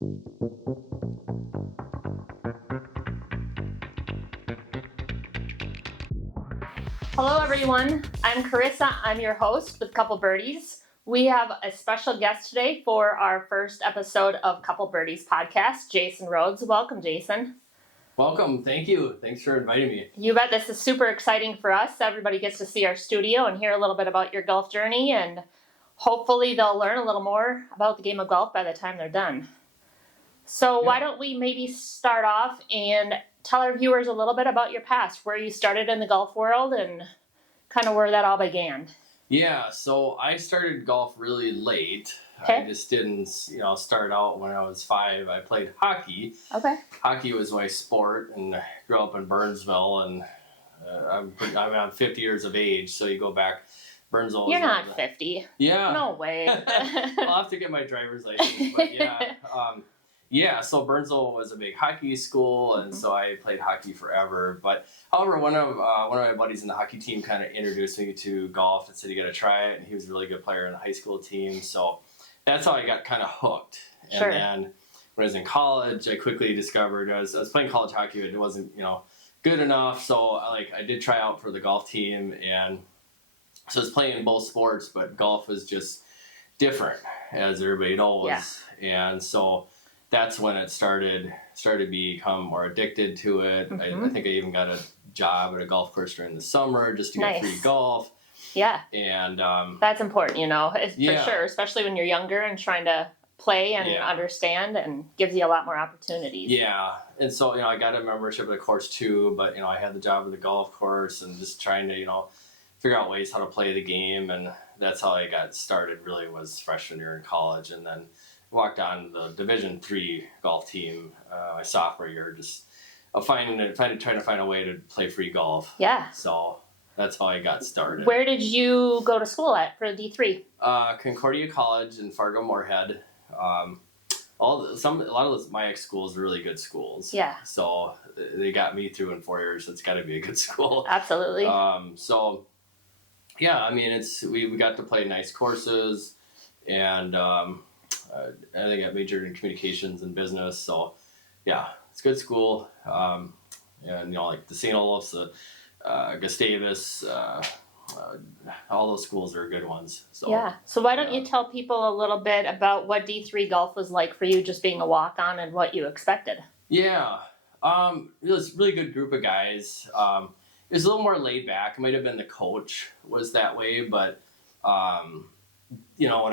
Hello everyone, I'm Carissa, I'm your host with Couple Birdies. We have a special guest today for our first episode of Couple Birdies podcast, Jason Rhoades. Welcome, Jason. Welcome, thank you. Thanks for inviting me. You bet, this is super exciting for us. Everybody gets to see our studio and hear a little bit about your golf journey, and hopefully they'll learn a little more about the game of golf by the time they're done. So why don't we maybe start off and tell our viewers a little bit about your past, where you started in the golf world and kind of where that all began. Yeah, so I started golf really late. Okay. I just didn't, start out when I was 5. I played hockey. Okay. Hockey was my sport, and I grew up in Burnsville, and I'm 50 years of age, so you go back. Burnsville. You're not 50. Yeah. No way. I'll have to get my driver's license, but yeah. So Burnsville was a big hockey school, and so I played hockey forever. But however, one of my buddies in the hockey team kind of introduced me to golf and said, "You got to try it." And he was a really good player in the high school team, so that's how I got kind of hooked. And Sure. then when I was in college, I quickly discovered I was playing college hockey, but it wasn't good enough. So I did try out for the golf team, and so I was playing both sports, but golf was just different, as everybody knows. Yeah. And so that's when it started to become more addicted to it. I think I even got a job at a golf course during the summer just to get free golf. Yeah. And that's important, Yeah. for sure, especially when you're younger and trying to play and understand, and gives you a lot more opportunities. Yeah. And so, I got a membership at the course too, but, I had the job at the golf course and just trying to, figure out ways how to play the game. And that's how I got started, really, was freshman year in college. And then walked on the Division III golf team my sophomore year, just trying to find a way to play free golf. Yeah. So that's how I got started. Where did you go to school at for D3? Concordia College in Fargo Moorhead. A lot of my ex schools are really good schools. Yeah. So they got me through in 4 years. It's got to be a good school. Absolutely. So yeah, I mean, we got to play nice courses, and I think I majored in communications and business. So yeah, it's a good school. And like the St. Olaf's, Gustavus, all those schools are good ones. So yeah. So why don't you tell people a little bit about what D3 golf was like for you, just being a walk-on, and what you expected? Yeah. It was a really good group of guys. It was a little more laid back. It might have been the coach was that way, but when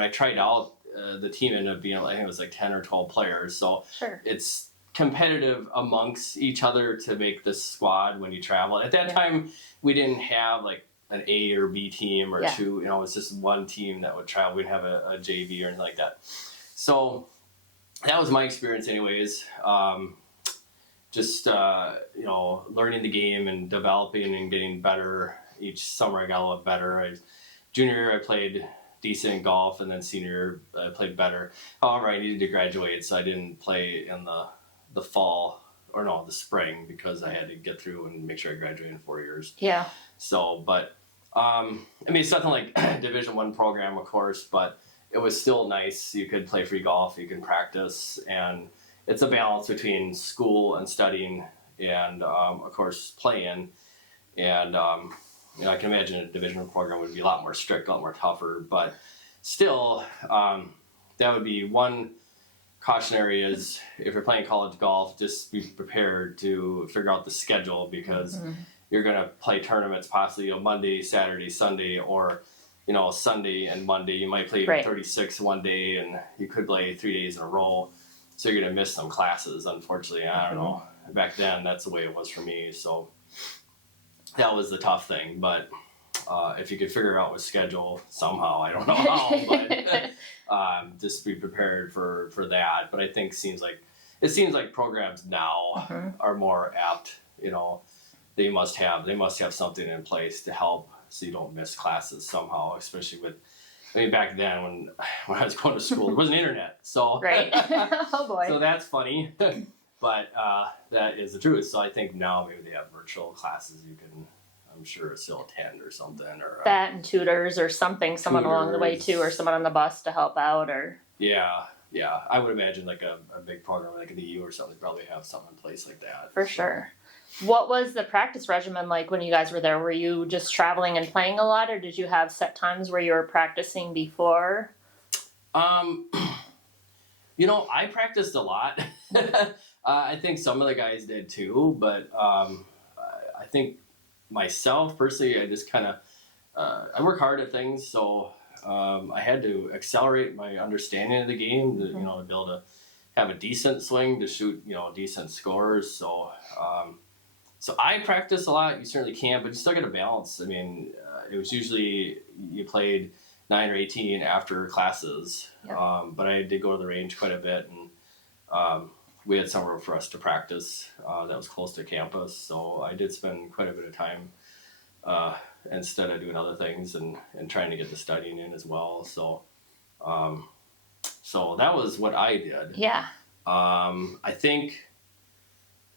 I tried out, the team ended up being, I think it was like 10 or 12 players. So Sure. It's competitive amongst each other to make the squad when you travel. At that time, we didn't have like an A or B team or two. It was just one team that would travel. We didn't have a JV or anything like that. So that was my experience anyways. Learning the game and developing and getting better. Each summer I got a little better. Junior year I played decent golf, and then senior year I played better. However, I needed to graduate, so I didn't play in the fall, the spring, because I had to get through and make sure I graduated in 4 years. Yeah. So, but it's nothing like Division I program, of course, but it was still nice. You could play free golf, you can practice, and it's a balance between school and studying, and of course playing. And I can imagine a Division I program would be a lot more strict, a lot more tougher, but still, that would be one cautionary is if you're playing college golf, just be prepared to figure out the schedule, because you're going to play tournaments possibly Monday, Saturday, Sunday, or Sunday and Monday. You might play 36 one day, and you could play 3 days in a row, so you're going to miss some classes, unfortunately. I don't know. Back then, that's the way it was for me, so that was the tough thing. But if you could figure out with schedule somehow, I don't know how, but just be prepared for that. But I think it seems like programs now are more apt. They must have something in place to help so you don't miss classes somehow, especially with. Back then when I was going to school, there wasn't internet, so Right. Oh boy. So that's funny, but that is the truth. So I think now maybe they have virtual classes you can, I'm sure, still attend or something, or that and tutors or something, someone along the way too, or someone on the bus to help out, or yeah, yeah, I would imagine like a big program like the EU or something probably have something in place like that. For sure. What was the practice regimen like when you guys were there? Were you just traveling and playing a lot, or did you have set times where you were practicing before? I practiced a lot. I think some of the guys did too, but I think myself personally, I just kind of I work hard at things, so I had to accelerate my understanding of the game to, to be able to have a decent swing to shoot, decent scores. So so I practice a lot. You certainly can, but you still got to balance. I mean, it was usually you played 9 or 18 after classes, but I did go to the range quite a bit, and we had somewhere for us to practice that was close to campus. So I did spend quite a bit of time instead of doing other things and trying to get the studying in as well. So so that was what I did. Yeah. I think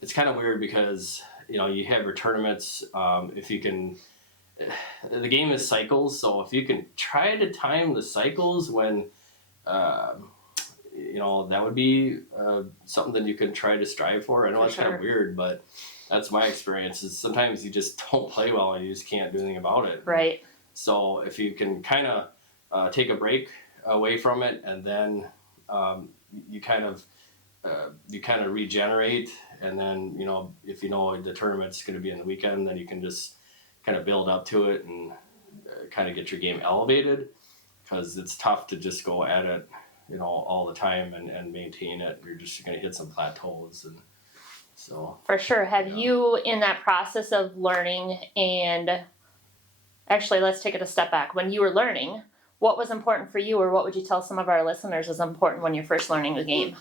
it's kind of weird because you have your tournaments. If you can, the game is cycles. So if you can try to time the cycles when, that would be something that you could try to strive for. I know that's kind of weird, but that's my experience. Is sometimes you just don't play well and you just can't do anything about it. Right. So if you can kind of take a break away from it, and then you kind of regenerate, and then if the tournament's going to be in the weekend, then you can just kind of build up to it and kind of get your game elevated, because it's tough to just go at it all the time and maintain it. You're just going to hit some plateaus. And so for sure. Have you, in that process of learning, and actually let's take it a step back, when you were learning, what was important for you, or what would you tell some of our listeners is important when you're first learning the game?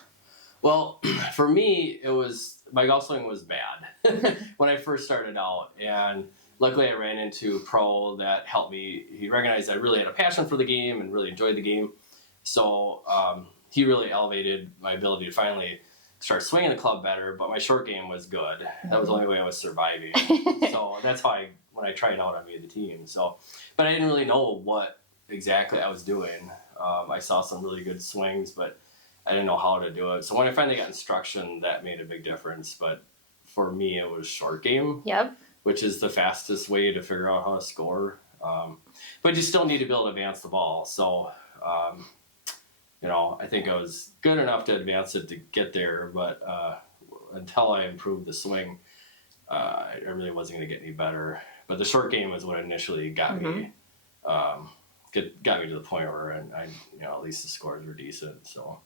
Well, for me, it was, my golf swing was bad when I first started out. And luckily I ran into a pro that helped me. He recognized I really had a passion for the game and really enjoyed the game. So he really elevated my ability to finally start swinging the club better, but my short game was good. That was the only way I was surviving. So that's how when I tried out, I made the team. So, but I didn't really know what exactly I was doing. I saw some really good swings, but I didn't know how to do it. So when I finally got instruction, that made a big difference. But for me, it was short game, which is the fastest way to figure out how to score. But you still need to be able to advance the ball. So, I think I was good enough to advance it to get there. But until I improved the swing, I really wasn't going to get any better. But the short game was what initially got me. Got me to the point where I at least the scores were decent. So,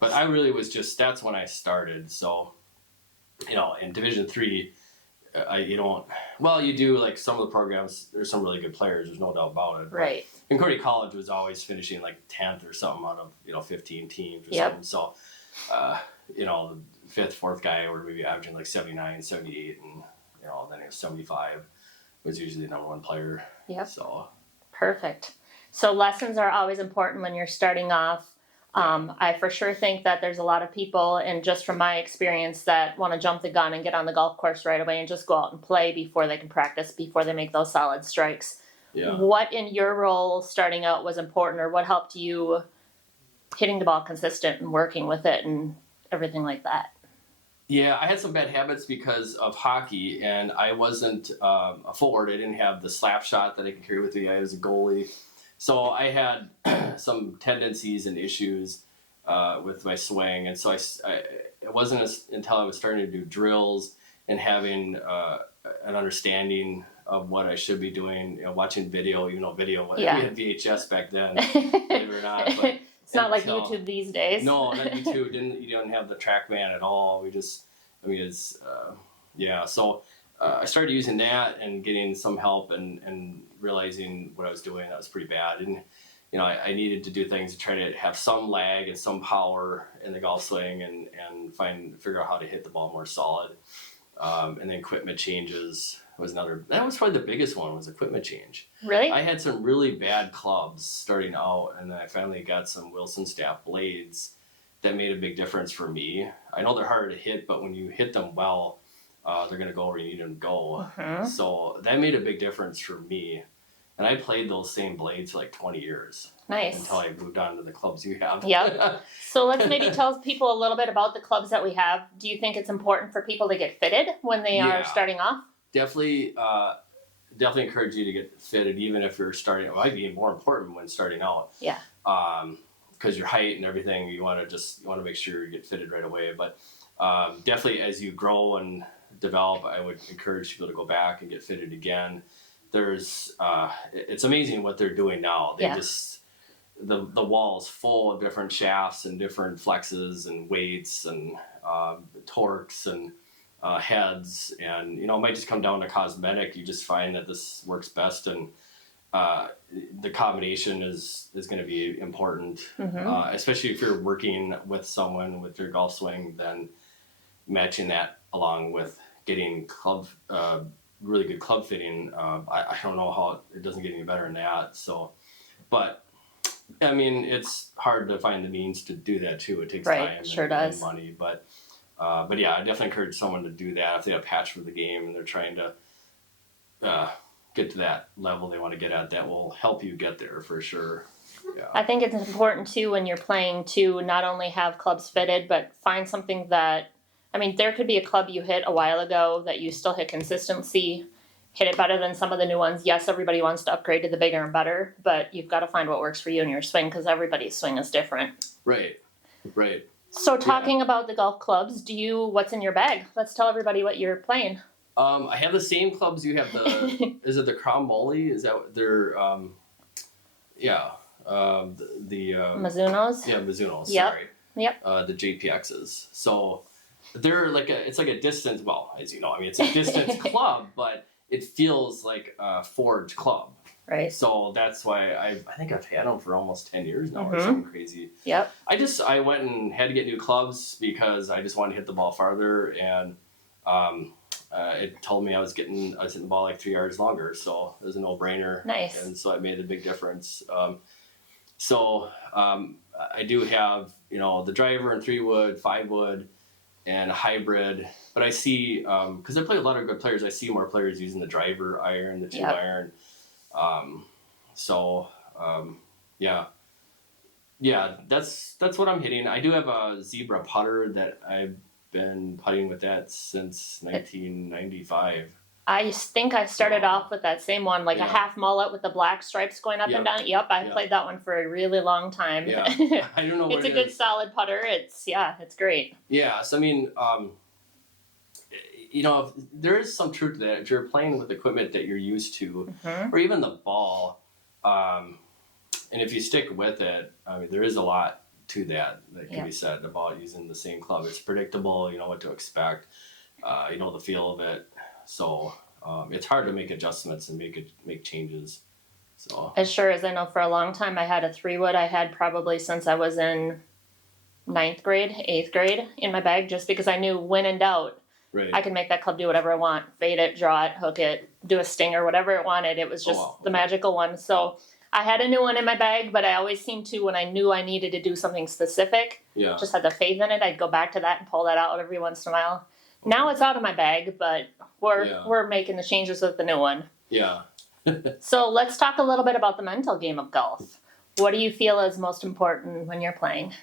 but I really was that's when I started. So, in Division III, you do like some of the programs. There's some really good players. There's no doubt about it. Right. Concordia College was always finishing like 10th or something out of 15 teams or something. So, the fifth, fourth guy were maybe averaging like 79, 78, and then it was 75 was usually the number one player. Yep. So. Perfect. So lessons are always important when you're starting off. I for sure think that there's a lot of people, and just from my experience, that want to jump the gun and get on the golf course right away and just go out and play before they can practice, before they make those solid strikes. Yeah. What in your role starting out was important, or what helped you hitting the ball consistent and working with it and everything like that? Yeah, I had some bad habits because of hockey, and I wasn't a forward. I didn't have the slap shot that I could carry with me. I was a goalie. So I had some tendencies and issues with my swing. And so it wasn't until I was starting to do drills and having an understanding of what I should be doing, watching video, video, we had VHS back then, believe it or not. But it's not like YouTube these days. No, not YouTube. You didn't have the TrackMan at all. So I started using that and getting some help and realizing what I was doing that was pretty bad. And I needed to do things to try to have some lag and some power in the golf swing and figure out how to hit the ball more solid. And then equipment changes was another. That was probably the biggest one, was equipment change. Really? I had some really bad clubs starting out, and then I finally got some Wilson Staff blades that made a big difference for me. I know they're harder to hit, but when you hit them well, they're going to go where you need them to go. So that made a big difference for me. And I played those same blades for like 20 years. Nice. Until I moved on to the clubs you have. Yep. So let's maybe tell people a little bit about the clubs that we have. Do you think it's important for people to get fitted when they are starting off? Definitely encourage you to get fitted, even if you're starting. It might be more important when starting out. Yeah. Because your height and everything, you want to make sure you get fitted right away. But definitely, as you grow and develop, I would encourage people to go back and get fitted again. It's amazing what they're doing now. They the wall is full of different shafts and different flexes and weights and torques and heads, and it might just come down to cosmetic. You just find that this works best, and the combination is going to be important, especially if you're working with someone with your golf swing. Then matching that along with getting really good club fitting. I don't know how it doesn't get any better than that. So, but I mean, it's hard to find the means to do that too. It takes time and money, but yeah, I definitely encourage someone to do that if they have a passion for the game and they're trying to get to that level they want to get at. That will help you get there for sure. Yeah. I think it's important too when you're playing to not only have clubs fitted, but find something that, I mean, there could be a club you hit a while ago that you still hit consistency, hit it better than some of the new ones. Yes, everybody wants to upgrade to the bigger and better, but you've got to find what works for you in your swing because everybody's swing is different. Right. So talking about the golf clubs, what's in your bag? Let's tell everybody what you're playing. I have the same clubs you have. Is it the Crown Moly? Is that what they're? The Mizunos. Yeah, Mizunos. Yep. Sorry. Yep. The JPXs. So they're it's like a distance. Well, as you know, I mean, it's a distance club, but it feels like a forged club. Right. So that's why I think I've had them for almost 10 years now or something crazy. Yep. I went and had to get new clubs because I just wanted to hit the ball farther, and it told me I was hitting the ball like 3 yards longer, so it was a no-brainer. Nice. And so it made a big difference. I do have the driver and 3-wood, 5-wood, and a hybrid. But I see because I play a lot of good players, I see more players using the driver iron, the 2-iron. That's what I'm hitting. I do have a Zebra putter that I've been putting with that since 1995. I think I started off with that same one, like a half mullet with the black stripes going up and down. Yep, I played that one for a really long time. Yeah, I don't know. It's a good solid putter. It's great. Yeah, so I mean, if there is some truth to that. If you're playing with equipment that you're used to, or even the ball, and if you stick with it, I mean, there is a lot to that can be said about using the same club. It's predictable. You know what to expect. You know the feel of it. So it's hard to make adjustments and make changes. So as sure as I know, for a long time I had a 3-wood. I had probably since I was in 9th grade, 8th grade in my bag, just because I knew when in doubt, I could make that club do whatever I want, fade it, draw it, hook it, do a stinger, whatever it wanted. It was just the magical one. So I had a new one in my bag, but I always seemed to, when I knew I needed to do something specific, just had the faith in it, I'd go back to that and pull that out every once in a while. Now it's out of my bag, but we're making the changes with the new one. Yeah. So let's talk a little bit about the mental game of golf. What do you feel is most important when you're playing?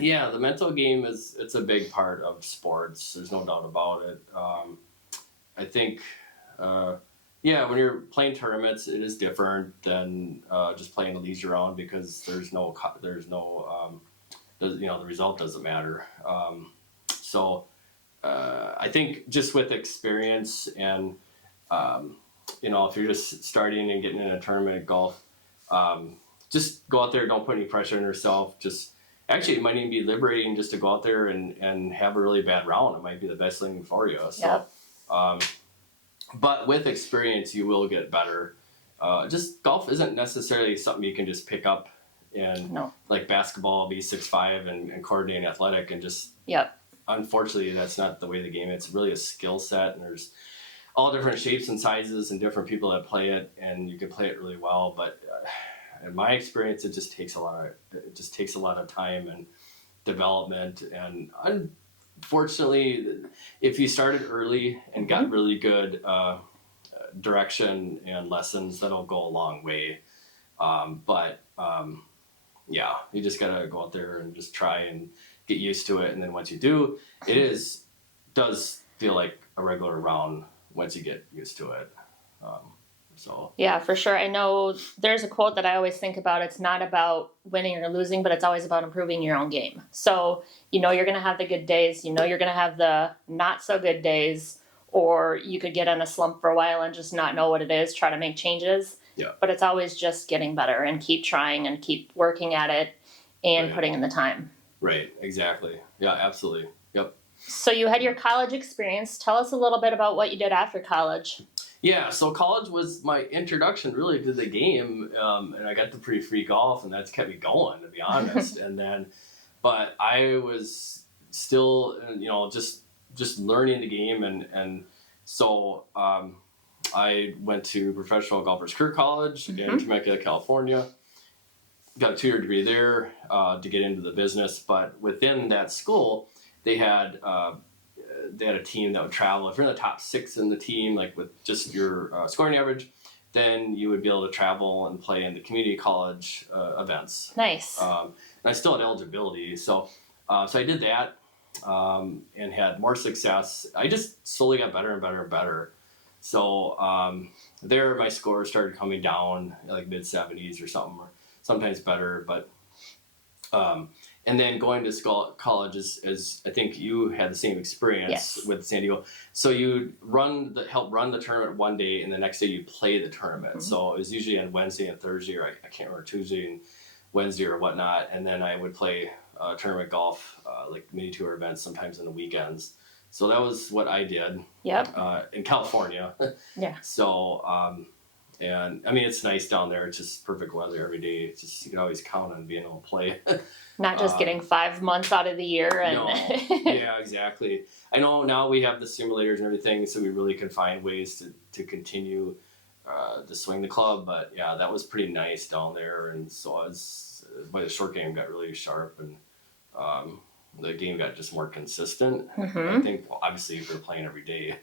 Yeah, the mental game it's a big part of sports. There's no doubt about it. I think, when you're playing tournaments, it is different than just playing a leisure round because the result doesn't matter. I think just with experience and, if you're just starting and getting in a tournament of golf, just go out there. Don't put any pressure on yourself. Actually, it might even be liberating just to go out there and have a really bad round. It might be the best thing for you. So, but with experience, you will get better. Just golf isn't necessarily something you can just pick up and like basketball, be 6'5" and coordinate and athletic and just. Unfortunately, that's not the way the game is. It's really a skill set, and there's all different shapes and sizes and different people that play it, and you can play it really well. But in my experience, it just takes a lot of time and development. And unfortunately, if you started early and got really good, direction and lessons, that'll go a long way. Yeah, you just gotta go out there and just try and get used to it. And then once you do, does feel like a regular round once you get used to it. So Yeah, for sure. I know there's a quote that I always think about. It's not about winning or losing, but it's always about improving your own game. So, you're going to have the good days, you're going to have the not so good days, or you could get in a slump for a while and just not know what it is, try to make changes. Yeah. But it's always just getting better and keep trying and keep working at it and Right. putting in the time. Right, exactly. Yeah, absolutely. Yep. So you had your college experience. Tell us a little bit about what you did after college. Yeah, so college was my introduction really to the game, and I got to play free golf, and that's kept me going, to be honest. But I was still, just learning the game, and so I went to Professional Golfers Career College in Temecula, California. Got a 2-year degree there to get into the business, but within that school, they had a team that would travel. If you're in the top 6 in the team, like with just your scoring average, then you would be able to travel and play in the community college events. Nice. And I still had eligibility, so I did that and had more success. I just slowly got better and better and better. So there, my scores started coming down, like mid-70s or something, or sometimes better, but. And then going to college is I think you had the same experience. Yes. With San Diego. So you help run the tournament one day, and the next day you play the tournament. So it was usually on Wednesday and Thursday, or I can't remember, Tuesday and Wednesday or whatnot. And then I would play tournament golf, like mini tour events, sometimes on the weekends. So that was what I did. Yep. In California. Yeah. So and I mean, it's nice down there. It's just perfect weather every day. It's just, you can always count on being able to play. Not just getting 5 months out of the year. And No. Yeah, exactly. I know now we have the simulators and everything, so we really can find ways to continue to swing the club. But yeah, that was pretty nice down there. And so the short game got really sharp, and the game got just more consistent. I think, well, obviously, if you're playing every day.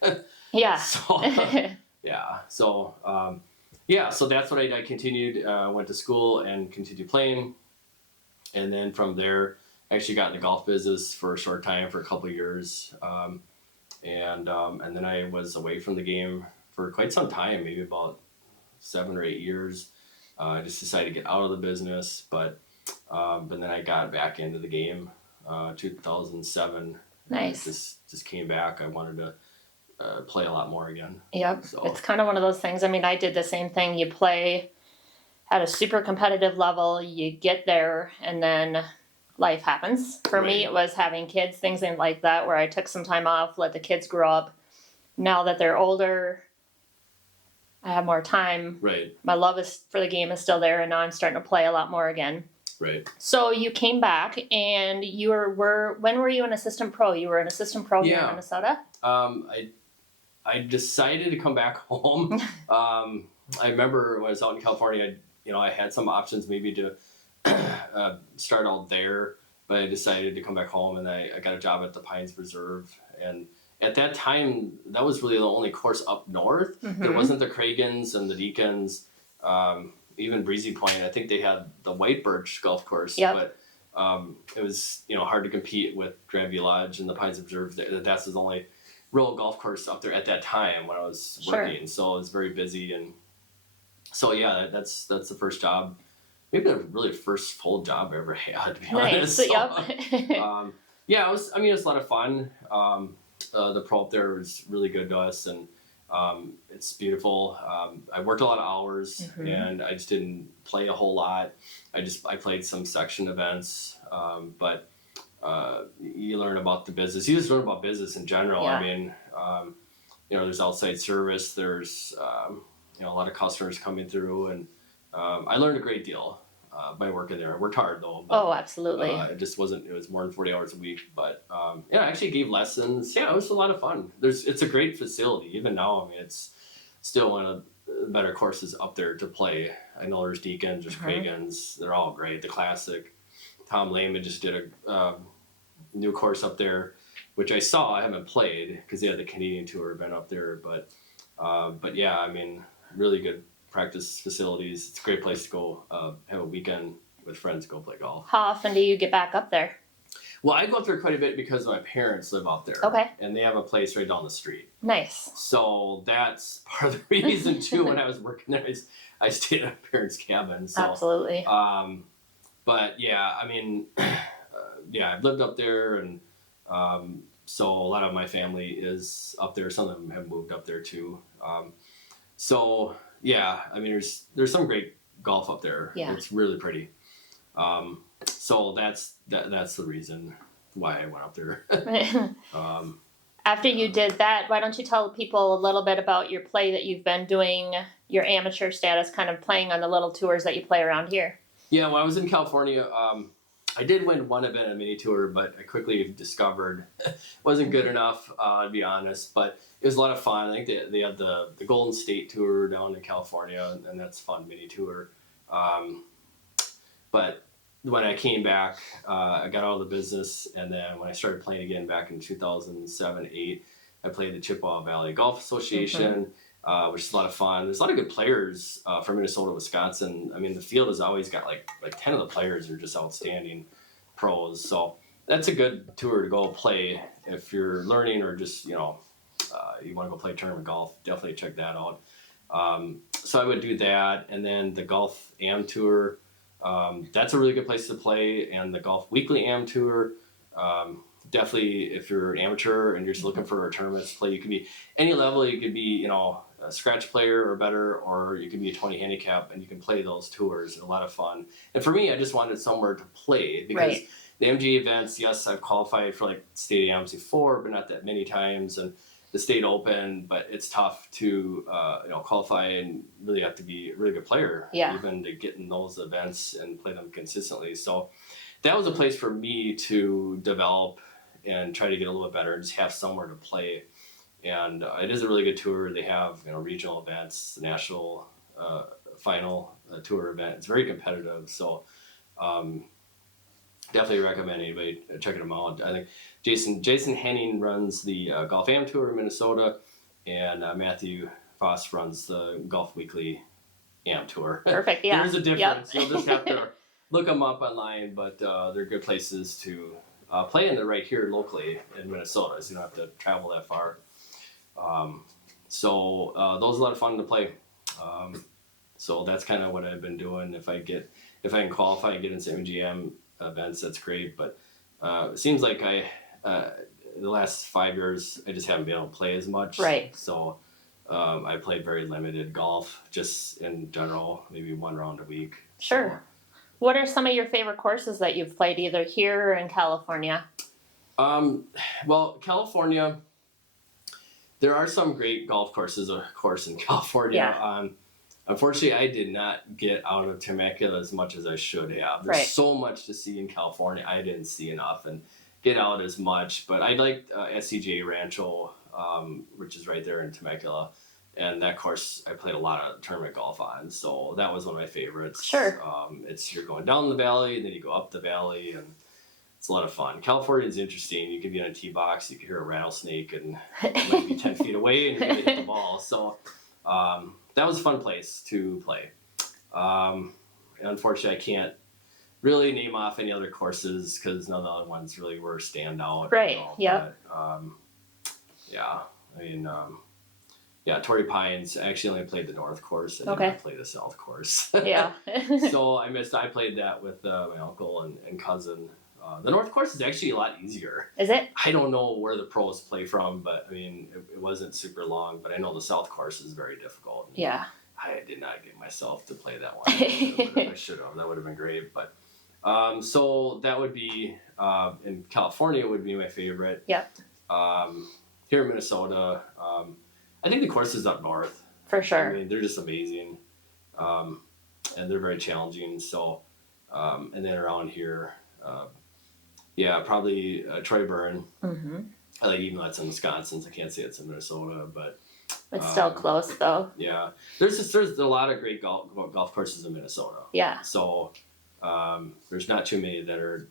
Yeah. So, yeah. So, so that's what I continued. Went to school and continued playing. And then from there, I actually got in the golf business for a short time, for a couple of years. And then I was away from the game for quite some time, maybe about 7 or 8 years. I just decided to get out of the business, but then I got back into the game, 2007. Nice. Just came back. I wanted to play a lot more again. Yep. So. It's kind of one of those things. I mean, I did the same thing. You play at a super competitive level, you get there, and then life happens. For me, it was having kids, things like that, where I took some time off, let the kids grow up. Now that they're older, I have more time. Right. My love for the game is still there, and now I'm starting to play a lot more again. Right. So you came back, and you when were you an assistant pro? You were an assistant pro here in Minnesota? I decided to come back home. I remember when I was out in California, I had some options maybe to start out there, but I decided to come back home, and I got a job at the Pines Reserve. And at that time, that was really the only course up north. There wasn't the Cragans and the Deacons, even Breezy Point. I think they had the White Birch golf course, but it was hard to compete with Grandview Lodge and the Pines Reserve. That's the only real golf course up there at that time when I was working. So it was very busy, and so yeah, that's the first job, maybe the really first full job I ever had, to be honest. So, yeah, it was a lot of fun. The pro up there was really good to us, and it's beautiful. I worked a lot of hours, and I just didn't play a whole lot. I played some section events, but you learn about the business. You just learn about business in general. Yeah. I mean, there's outside service. There's a lot of customers coming through, and I learned a great deal by working there. I worked hard though. But, absolutely. It just wasn't. It was more than 40 hours a week, but I actually gave lessons. Yeah, it was a lot of fun. It's a great facility. Even now, I mean, it's still one of the better courses up there to play. I know there's Deacons, there's Cragans. They're all great. The Classic. Tom Lehman just did a new course up there, which I saw. I haven't played because they had the Canadian Tour event up there, but But yeah, I mean, really good practice facilities. It's a great place to go have a weekend with friends, go play golf. How often do you get back up there? Well, I go up there quite a bit because my parents live out there. Okay. And they have a place right down the street. Nice. So that's part of the reason too. When I was working there, I stayed at my parents' cabin. So, Absolutely. but yeah, I mean, yeah, I've lived up there, and so a lot of my family is up there. Some of them have moved up there too. So yeah, I mean, there's some great golf up there. Yeah. It's really pretty. So that's the reason why I went up there. After you did that, why don't you tell people a little bit about your play that you've been doing, your amateur status, kind of playing on the little tours that you play around here? Yeah, when I was in California, I did win one event, a mini tour, but I quickly discovered it wasn't good enough, to be honest. But it was a lot of fun. I think they had the Golden State Tour down in California, and that's a fun mini tour. But when I came back, I got out of the business, and then when I started playing again back in 2007-8, I played the Chippewa Valley Golf Association, which is a lot of fun. There's a lot of good players from Minnesota, Wisconsin. I mean, the field has always got like 10 of the players are just outstanding pros. So that's a good tour to go play if you're learning or just, you want to go play tournament golf. Definitely check that out. So I would do that, and then the Golf Am Tour. That's a really good place to play, and the Golf Weekly Am Tour. Definitely, if you're an amateur and you're just looking for a tournament to play, you can be any level. You could be, a scratch player or better, or you can be a 20 handicap, and you can play those tours. They're a lot of fun. And for me, I just wanted somewhere to play because the MG events, yes, I've qualified for like state AMs before, but not that many times, and the state open, but it's tough to qualify, and really have to be a really good player even to get in those events and play them consistently. So that was a place for me to develop and try to get a little bit better and just have somewhere to play. And it is a really good tour. They have regional events, the national final tour event. It's very competitive. So definitely recommend anybody checking them out. I think Jason Henning runs the Golf Am Tour in Minnesota, and Matthew Foss runs the Golf Weekly Am Tour. Perfect, yeah. There's a difference. You'll just have to look them up online, but they're good places to play, and they're right here locally in Minnesota, so you don't have to travel that far. So those are a lot of fun to play. So that's kind of what I've been doing. If I can qualify and get into MGM events, that's great. But it seems like the last 5 years, I just haven't been able to play as much. Right. So I play very limited golf, just in general, maybe one round a week. Sure. So, what are some of your favorite courses that you've played either here or in California? Well, California, there are some great golf courses, of course, in California. Yeah. Unfortunately, I did not get out of Temecula as much as I should have. There's so much to see in California. I didn't see enough and get out as much. But I liked SCJ Rancho, which is right there in Temecula. And that course, I played a lot of tournament golf on. So that was one of my favorites. Sure. You're going down the valley, and then you go up the valley, and it's a lot of fun. California is interesting. You can be on a tee box, you can hear a rattlesnake, and it might be 10 feet away, and you're going to hit the ball. So that was a fun place to play. Unfortunately, I can't really name off any other courses because none of the other ones really were standout. Right, yeah. Torrey Pines, I actually only played the North course. I did not play the South course. Yeah. So I played that with my uncle and cousin. The North course is actually a lot easier. Is it? I don't know where the pros play from, but I mean, it wasn't super long, but I know the South course is very difficult. Yeah. I did not get myself to play that one. I should have. That would have been great. But so that would be, in California would be my favorite. Yep. Here in Minnesota, I think the courses up north. For sure. I mean, they're just amazing. And they're very challenging. So, and then around here, probably Troy Burn. Mm-hmm. I like, even though that's in Wisconsin, so I can't say it's in Minnesota, but it's still close though. Yeah, there's a lot of great golf courses in Minnesota. Yeah. So there's not too many they're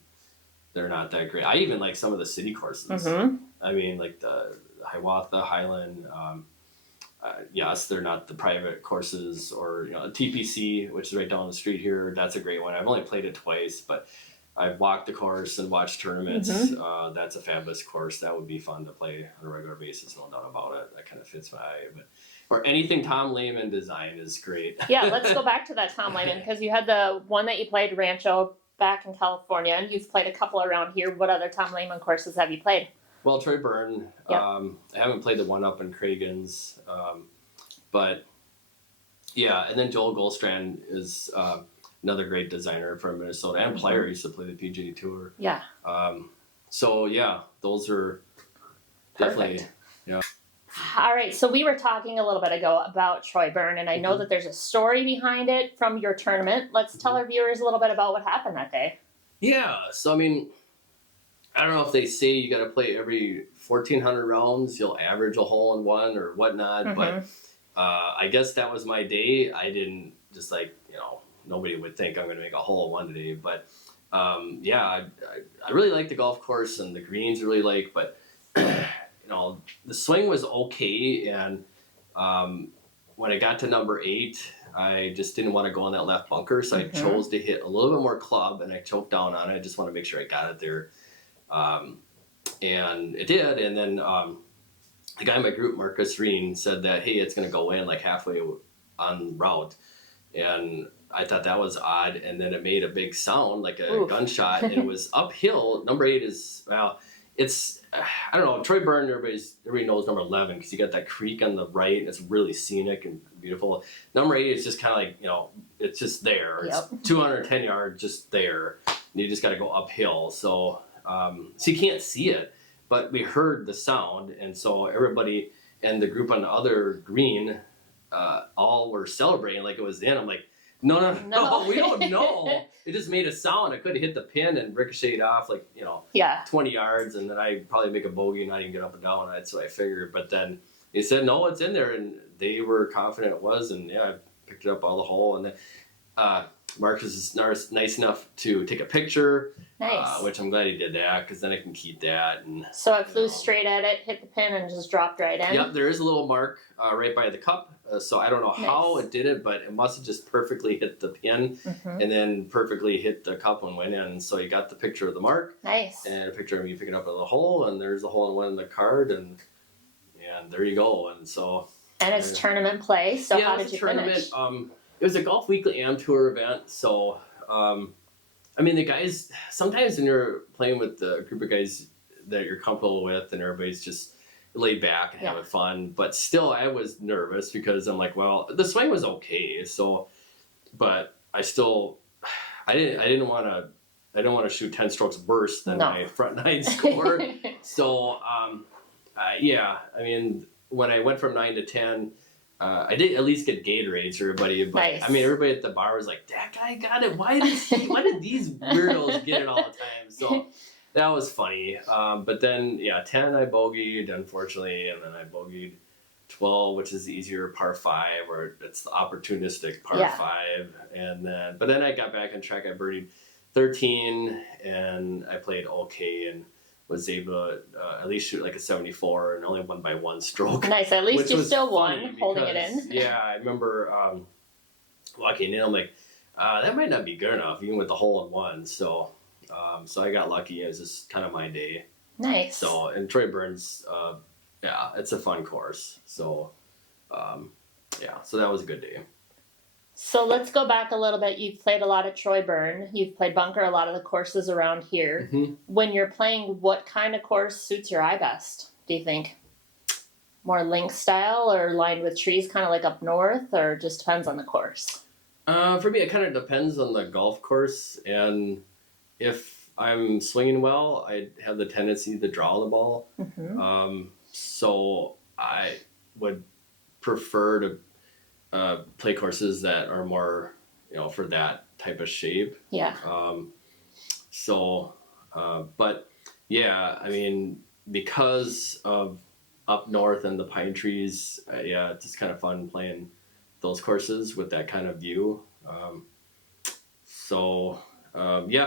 not that great. I even like some of the city courses. Mm-hmm. I mean, like the Hiawatha, Highland. yes, they're not the private courses or TPC, which is right down the street here. That's a great one. I've only played it twice, but I've walked the course and watched tournaments. That's a fabulous course. That would be fun to play on a regular basis, no doubt about it. That kind of fits my eye. But or anything Tom Lehman design is great. Yeah, let's go back to that Tom Lehman, because you had the one that you played Rancho back in California, and you've played a couple around here. What other Tom Lehman courses have you played? Well, Troy Byrne. Yeah. I haven't played the one up in Craigens, but yeah. And then Joel Goldstrand is another great designer from Minnesota and player. He used to play the PGA Tour. Yeah. So yeah, those are definitely. Perfect. Yeah. All right, so we were talking a little bit ago about Troy Byrne, and I know that there's a story behind it from your tournament. Let's tell our viewers a little bit about what happened that day. Yeah, so I mean, I don't know if they say you got to play every 1,400 rounds, you'll average a hole in one or whatnot, but I guess that was my day. I didn't just nobody would think I'm going to make a hole in one today, but yeah, I really like the golf course and the greens really like, but the swing was okay, and when I got to number 8, I just didn't want to go in that left bunker, so I chose to hit a little bit more club, and I choked down on it. I just want to make sure I got it there, and it did. And then the guy in my group, Marcus Reen, said that, hey, it's going to go in like halfway on route, and I thought that was odd, and then it made a big sound like a gunshot, and it was uphill. Number 8 is, well, it's, I don't know, Troy Byrne, everybody knows number 11 because you got that creek on the right and it's really scenic and beautiful. Number 8 is just kind of like, it's just there. It's 210 yards just there. And you just got to go uphill. So you can't see it, but we heard the sound. And so everybody and the group on the other green all were celebrating like it was in. I'm like, no, we don't know. It just made a sound. I could have hit the pin and ricocheted off 20 yards, and then I'd probably make a bogey and not even get up and down. That's what I figured. But then they said, no, it's in there, and they were confident it was, and yeah, I picked it up all the hole. And then Marcus is nice enough to take a picture, which I'm glad he did that, because then I can keep that. And so it flew straight at it, hit the pin, and just dropped right in? Yep, there is a little mark right by the cup. So I don't know how it did it, but it must have just perfectly hit the pin and then perfectly hit the cup and went in. So you got the picture of the mark. Nice. And a picture of me picking up a hole, and there's a hole in one in the card, and there you go. And so. And it's tournament play. So how did you finish? It was a Golf Weekly Am Tour event. So, I mean, the guys, sometimes when you're playing with a group of guys that you're comfortable with and everybody's just laid back and having fun, but still I was nervous because I'm like, well, the swing was okay, so, but I didn't want to shoot 10 strokes worse than my front 9 score. So yeah, I mean, when I went from 9 to 10, I did at least get Gatorades for everybody, but I mean, everybody at the bar was like, that guy got it, why did these weirdos get it all the time? So that was funny. But then, 10 I bogeyed, unfortunately, and then I bogeyed 12, which is the easier par 5, or it's the opportunistic par 5. But then I got back on track. I birdied 13, and I played okay, and was able to at least shoot like a 74, and only won by 1 stroke. Nice. At least you still won, holding it in. Yeah, I remember walking in. I'm like, that might not be good enough, even with the hole in one. So. So I got lucky. It was just kind of my day. Nice. So, and Troy Byrne's, it's a fun course. So, so that was a good day. So let's go back a little bit. You've played a lot at Troy Byrne. You've played bunker a lot of the courses around here. When you're playing, what kind of course suits your eye best, do you think? More link style or lined with trees, kind of like up north, or just depends on the course? For me, it kind of depends on the golf course, and if I'm swinging well, I have the tendency to draw the ball. So I would prefer to play courses that are more, for that type of shape. Yeah. But yeah, I mean, because of up north and the pine trees, it's just kind of fun playing those courses with that kind of view.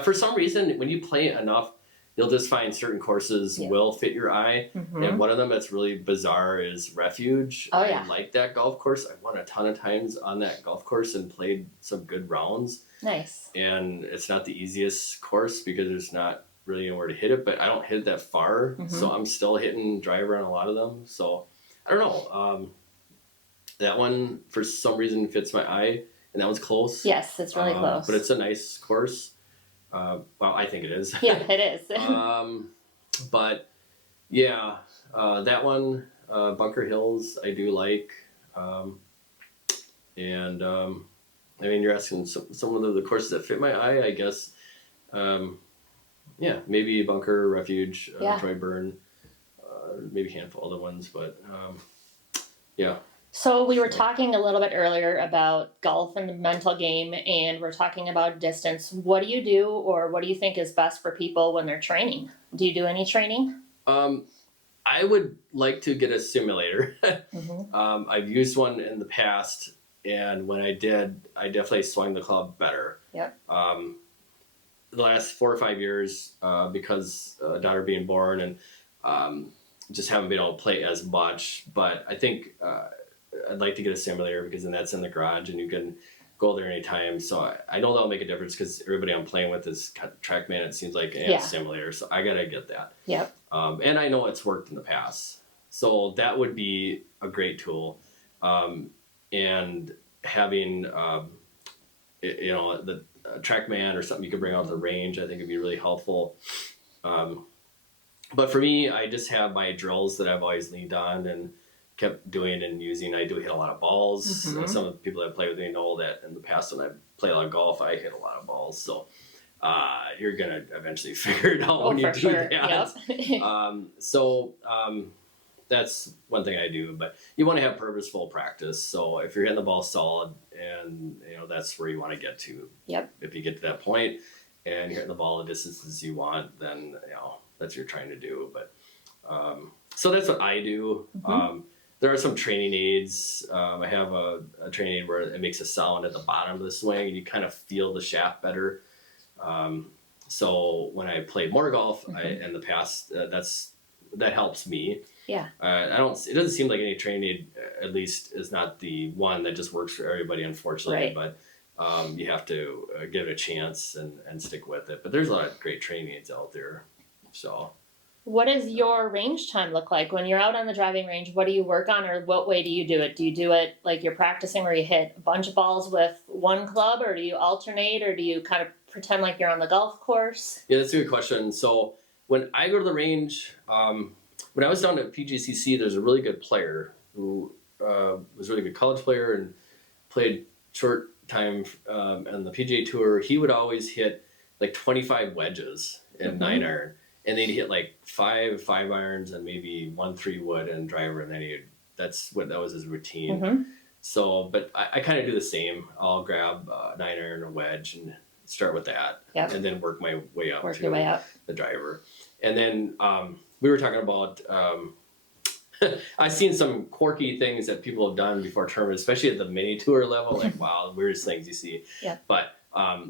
For some reason, when you play enough you'll just find certain courses will fit your eye. And one of them that's really bizarre is Refuge. Oh, yeah. I like that golf course. I won a ton of times on that golf course and played some good rounds. Nice. And it's not the easiest course because there's not really anywhere to hit it, but I don't hit it that far. So I'm still hitting driver on a lot of them. So I don't know. That one, for some reason, fits my eye, and that one's close. Yes, it's really close. But it's a nice course. Well, I think it is. Yeah, it is. But yeah, that one, Bunker Hills, I do like. And I mean, you're asking some of the courses that fit my eye, I guess. Yeah, maybe Bunker, Refuge, Troy Burn, maybe a handful of other ones, but yeah. So we were talking a little bit earlier about golf and the mental game, and we're talking about distance. What do you do, or what do you think is best for people when they're training? Do you do any training? I would like to get a simulator. I've used one in the past, and when I did, I definitely swung the club better. Yep. The last 4 or 5 years, because daughter being born and just haven't been able to play as much, but I think I'd like to get a simulator because then that's in the garage and you can go there anytime. So I know that'll make a difference because everybody I'm playing with is TrackMan, it seems like, and simulator. So I got to get that. Yep. And I know it's worked in the past. So that would be a great tool. And having, the TrackMan or something you could bring out to the range, I think would be really helpful. But for me, I just have my drills that I've always leaned on and kept doing and using. I do hit a lot of balls. Some of the people that play with me know that in the past when I play a lot of golf, I hit a lot of balls. So you're going to eventually figure it out when you do that. Yep. That's one thing I do, but you want to have purposeful practice. So if you're hitting the ball solid and that's where you want to get to. Yep. If you get to that point and you're hitting the ball the distances you want, then that's what you're trying to do. But so that's what I do. There are some training aids. I have a training aid where it makes a sound at the bottom of the swing and you kind of feel the shaft better. So when I played more golf in the past, that helps me. Yeah. It doesn't seem like any training aid, at least, is not the one that just works for everybody, unfortunately. Right. But you have to give it a chance and stick with it. But there's a lot of great training aids out there. So. What does your range time look like when you're out on the driving range? What do you work on, or what way do you do it? Do you do it like you're practicing where you hit a bunch of balls with one club, or do you alternate, or do you kind of pretend like you're on the golf course? Yeah, that's a good question. So when I go to the range, when I was down at PGCC, there's a really good player who was a really good college player and played short time on the PGA Tour. He would always hit like 25 wedges and 9-iron. And then he'd hit like 5 5-irons and maybe 1 3-wood and driver, and then that was his routine. So, but I kind of do the same. I'll grab a 9-iron, a wedge, and start with that, and then work my way up to the driver. And then we were talking about. I've seen some quirky things that people have done before tournaments, especially at the mini tour level. Like, wow, the weirdest things you see. Yeah. But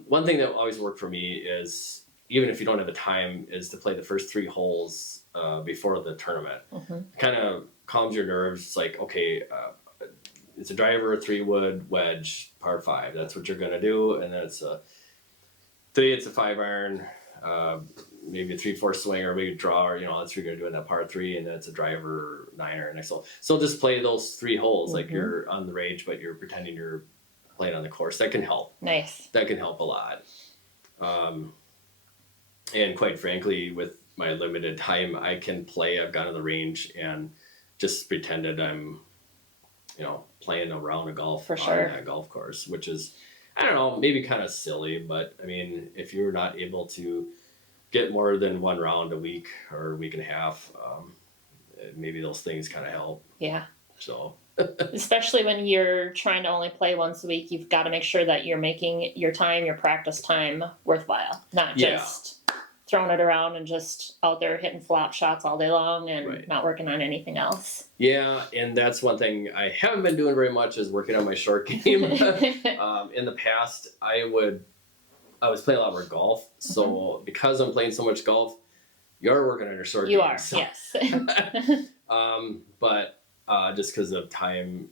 one thing that always worked for me is, even if you don't have the time, is to play the first 3 holes before the tournament. Kind of calms your nerves. It's like, okay, it's a driver, 3-wood, wedge, par 5. That's what you're going to do. And then it's a 3, it's a 5-iron, maybe a 3-4 swing, or maybe a draw, or that's what you're going to do in that par 3. And then it's a driver, 9-iron next hole. So just play those 3 holes like you're on the range, but you're pretending you're playing on the course. That can help. Nice. That can help a lot. And quite frankly, with my limited time, I can play. I've gone to the range and just pretended I'm, playing a round of golf on that golf course, which is, I don't know, maybe kind of silly. But I mean, if you're not able to get more than 1 round a week or a week and a half, maybe those things kind of help. Yeah. So. Especially when you're trying to only play once a week, you've got to make sure that you're making your time, your practice time, worthwhile, not just throwing it around and just out there hitting flop shots all day long and not working on anything else. Yeah, and that's one thing I haven't been doing very much, is working on my short game. In the past, I was playing a lot more golf, so because I'm playing so much golf, you're working on your short You game. are, So. yes. But just because of time,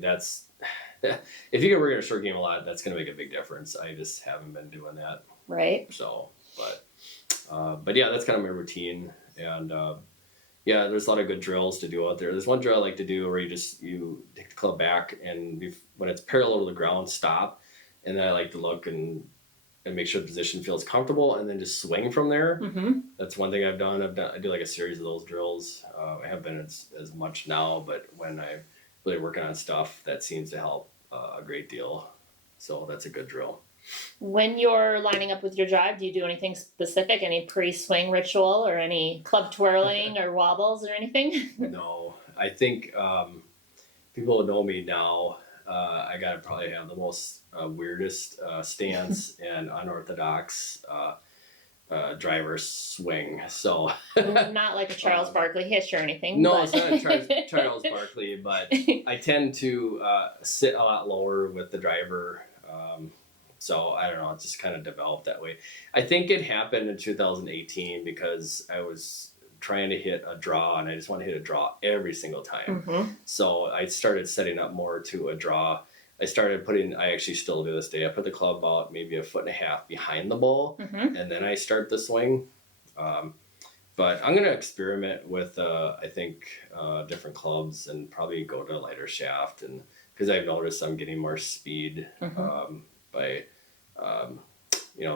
that's if you can work in a short game a lot, that's going to make a big difference. I just haven't been doing that. Right. So, but yeah, that's kind of my routine. And yeah, there's a lot of good drills to do out there. There's one drill I like to do where you take the club back and when it's parallel to the ground, stop. And then I like to look and make sure the position feels comfortable and then just swing from there. Mm-hmm. That's one thing I've done. I do like a series of those drills. I haven't been as much now, but when I'm really working on stuff, that seems to help a great deal. So that's a good drill. When you're lining up with your drive, do you do anything specific? Any pre-swing ritual or any club twirling or wobbles or anything? No, I think people who know me now, I gotta probably have the most weirdest stance and unorthodox driver swing. So Not like a Charles Barkley hitch or anything. no, but... it's not a Charles Barkley, but I tend to sit a lot lower with the driver. So I don't know, it just kind of developed that way. I think it happened in 2018 because I was trying to hit a draw and I just want to hit a draw every single time. Mm-hmm. So I started setting up more to a draw. I actually still do this day, I put the club about maybe 1.5 feet behind the ball, Mm-hmm. and then I start the swing. But I'm going to experiment with, I think, different clubs and probably go to a lighter shaft. And because I've noticed I'm getting more speed by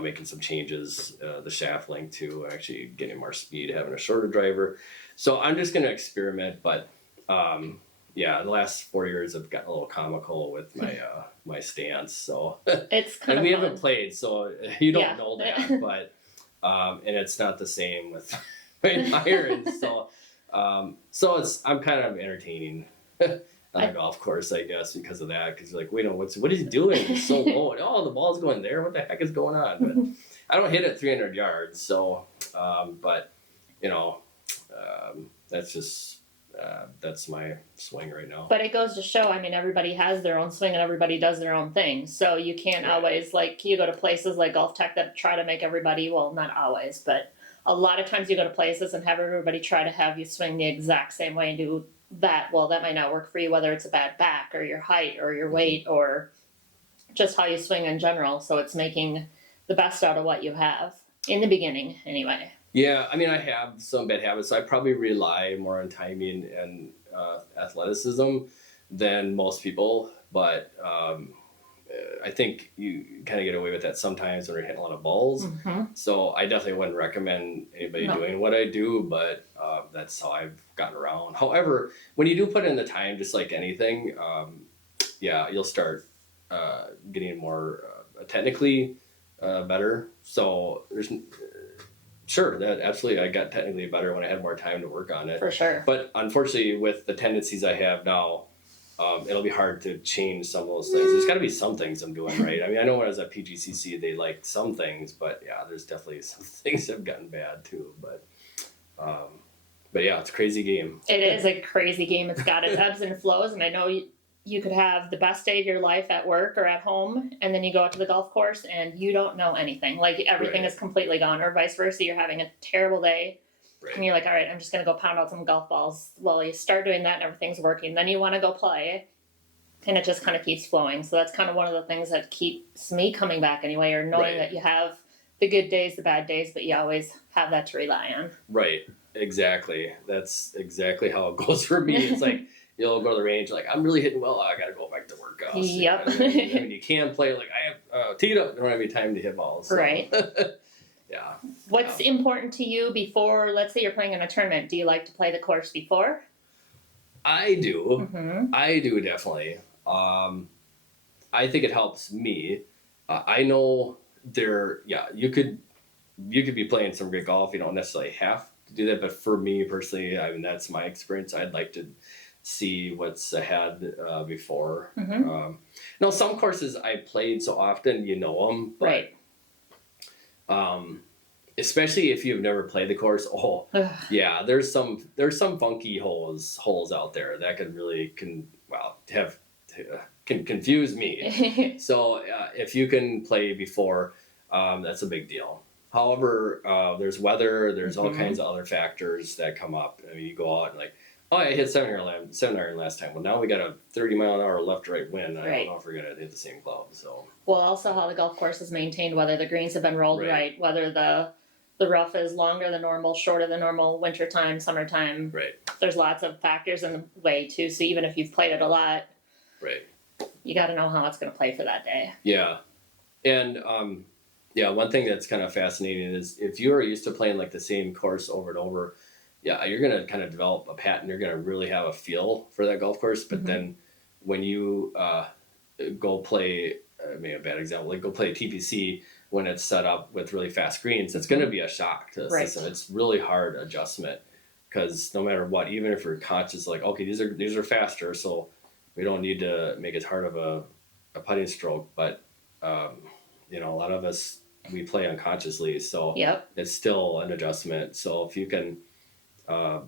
making some changes, the shaft length too, actually getting more speed, having a shorter driver. So I'm just going to experiment, but the last 4 years I've gotten a little comical with my my stance. So It's kind and of we fun. haven't played, so you don't Yeah. know that, but and it's not the same with my irons. So I'm kind of entertaining. On the golf course, I guess, because of that. Because like, wait, what is he doing? It's so low. Oh, the ball's going there. What the heck is going on? But I don't hit it 300 yards. So, but that's just that's my swing right now. But it goes to show, I mean, everybody has their own swing and everybody does their own thing. So you can't always, like, you go to places like Golf Tech that try to make everybody, well, not always, but a lot of times you go to places and have everybody try to have you swing the exact same way and do that. Well, that might not work for you, whether it's a bad back or your height or your weight or just how you swing in general. So it's making the best out of what you have in the beginning anyway. Yeah, I mean, I have some bad habits. So I probably rely more on timing and athleticism than most people, but I think you kind of get away with that sometimes when you're hitting a lot of balls. Mm-hmm. So I definitely wouldn't recommend anybody doing what I do, but that's how I've gotten around. However, when you do put in the time, just like anything, you'll start getting more technically better. So sure, that absolutely, I got technically better when I had more time to work on it. For sure. But unfortunately, with the tendencies I have now, it'll be hard to change some of those things. There's got to be some things I'm doing right. I mean, I know when I was at PGCC, they liked some things, but yeah, there's definitely some things that have gotten bad too. But yeah, it's a crazy game. It is a crazy game. It's got its ebbs and flows, and I know you could have the best day of your life at work or at home, and then you go out to the golf course and you don't know anything. Like everything is completely gone, or vice versa. You're having a terrible day. Right. And you're like, all right, I'm just going to go pound out some golf balls. Well, you start doing that and everything's working. Then you want to go play, and it just kind of keeps flowing. So that's kind of one of the things that keeps me coming back anyway, or knowing that you have the good days, the bad days, but you always have that to rely on. Right. Exactly. That's exactly how it goes for me. It's like, you'll go to the range, like, I'm really hitting well. I got to go back to work. Yep. And then you can play, like, I have teed up. I don't have any time to hit balls. So. Right. Yeah. What's important to you before, let's say you're playing in a tournament, do you like to play the course before? I do. Mm-hmm. I do, definitely. I think it helps me. I know you could be playing some great golf. You don't necessarily have to do that, but for me personally, I mean, that's my experience. I'd like to see what's ahead before. Mm-hmm. Now, some courses I played so often, you know them, but Right. Especially if you've never played the course. Yeah, there's some funky holes out there that could really can confuse me. So if you can play before, that's a big deal. However, there's weather, there's all Mhm. kinds of other factors that come up. I mean, you go out and like, oh, I hit 7 iron last time. Well, now we got a 30-mile-an-hour left to right wind. I Right. don't know if we're gonna hit the same club. So Well, also how the golf course is maintained, whether the greens have been rolled Right. right, whether the rough is longer than normal, shorter than normal, wintertime, summertime. right, There's lots of factors in the way too. So even if you've played it a lot, right, you got to know how it's going to play for that day. yeah, and yeah, one thing that's kind of fascinating is if you are used to playing like the same course over and over, yeah, you're gonna kind of develop a pattern. You're gonna really have a feel for that golf course. But Mhm. then when you go play, I mean, a bad example, like go play TPC when it's set up with really fast greens, it's going to be a shock to the Right. system. It's really hard adjustment because no matter what, even if you're conscious, like, okay, these are faster, so we don't need to make as hard of a putting stroke. But you know, a lot of us, we play unconsciously, so Yep. it's still an adjustment. So if you can, uh,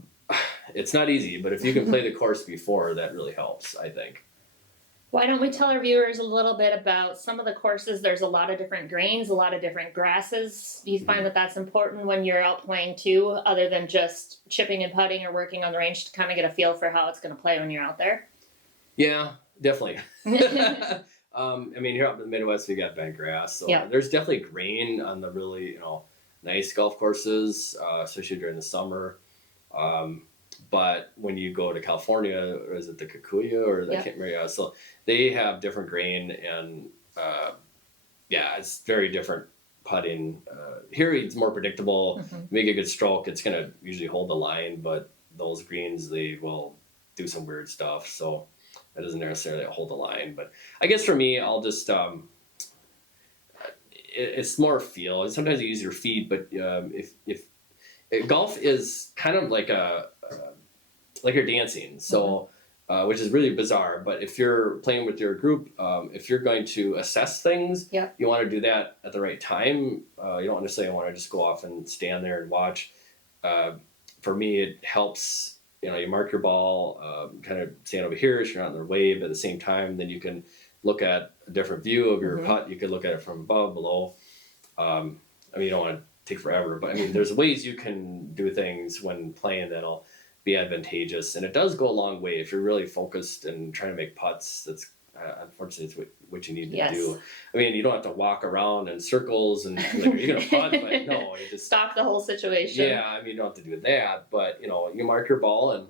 it's not easy, but if you can play the course before, that really helps, I think. Why don't we tell our viewers a little bit about some of the courses? There's a lot of different greens, a lot of different grasses. Do you find that that's important when you're out playing too, other than just chipping and putting or working on the range to kind of get a feel for how it's going to play when you're out there? Yeah, definitely. I mean, here up in the Midwest, we got bent grass, so Yeah. there's definitely grain on the really, nice golf courses, especially during the summer. But when you go to California, or is it the Kikuyu or the Yeah. can't remember, so they have different grain, and yeah, it's very different putting. Here it's more predictable. Mhm. Make a good stroke, it's gonna usually hold the line, but those greens, they will do some weird stuff. So that doesn't necessarily hold the line. But I guess for me, I'll just it's more feel. Sometimes you use your feet, but if golf is kind of like like you're dancing, so which is really bizarre. But if you're playing with your group, if you're going to assess things, Yeah. you want to do that at the right time. You don't necessarily want to just go off and stand there and watch. For me, it helps. You mark your ball, kind of stand over here so you're not in their way, but at the same time, then you can look at a different view of your Mhm. putt. You could look at it from above, below. I mean, you don't want to take forever, but I mean, there's ways you can do things when playing that'll be advantageous, and it does go a long way if you're really focused and trying to make putts. That's unfortunately it's what you need to Yes. do. I mean, you don't have to walk around in circles and like, are you gonna putt? But no, you just Stop the whole situation. yeah. I mean, you don't have to do that, but you mark your ball and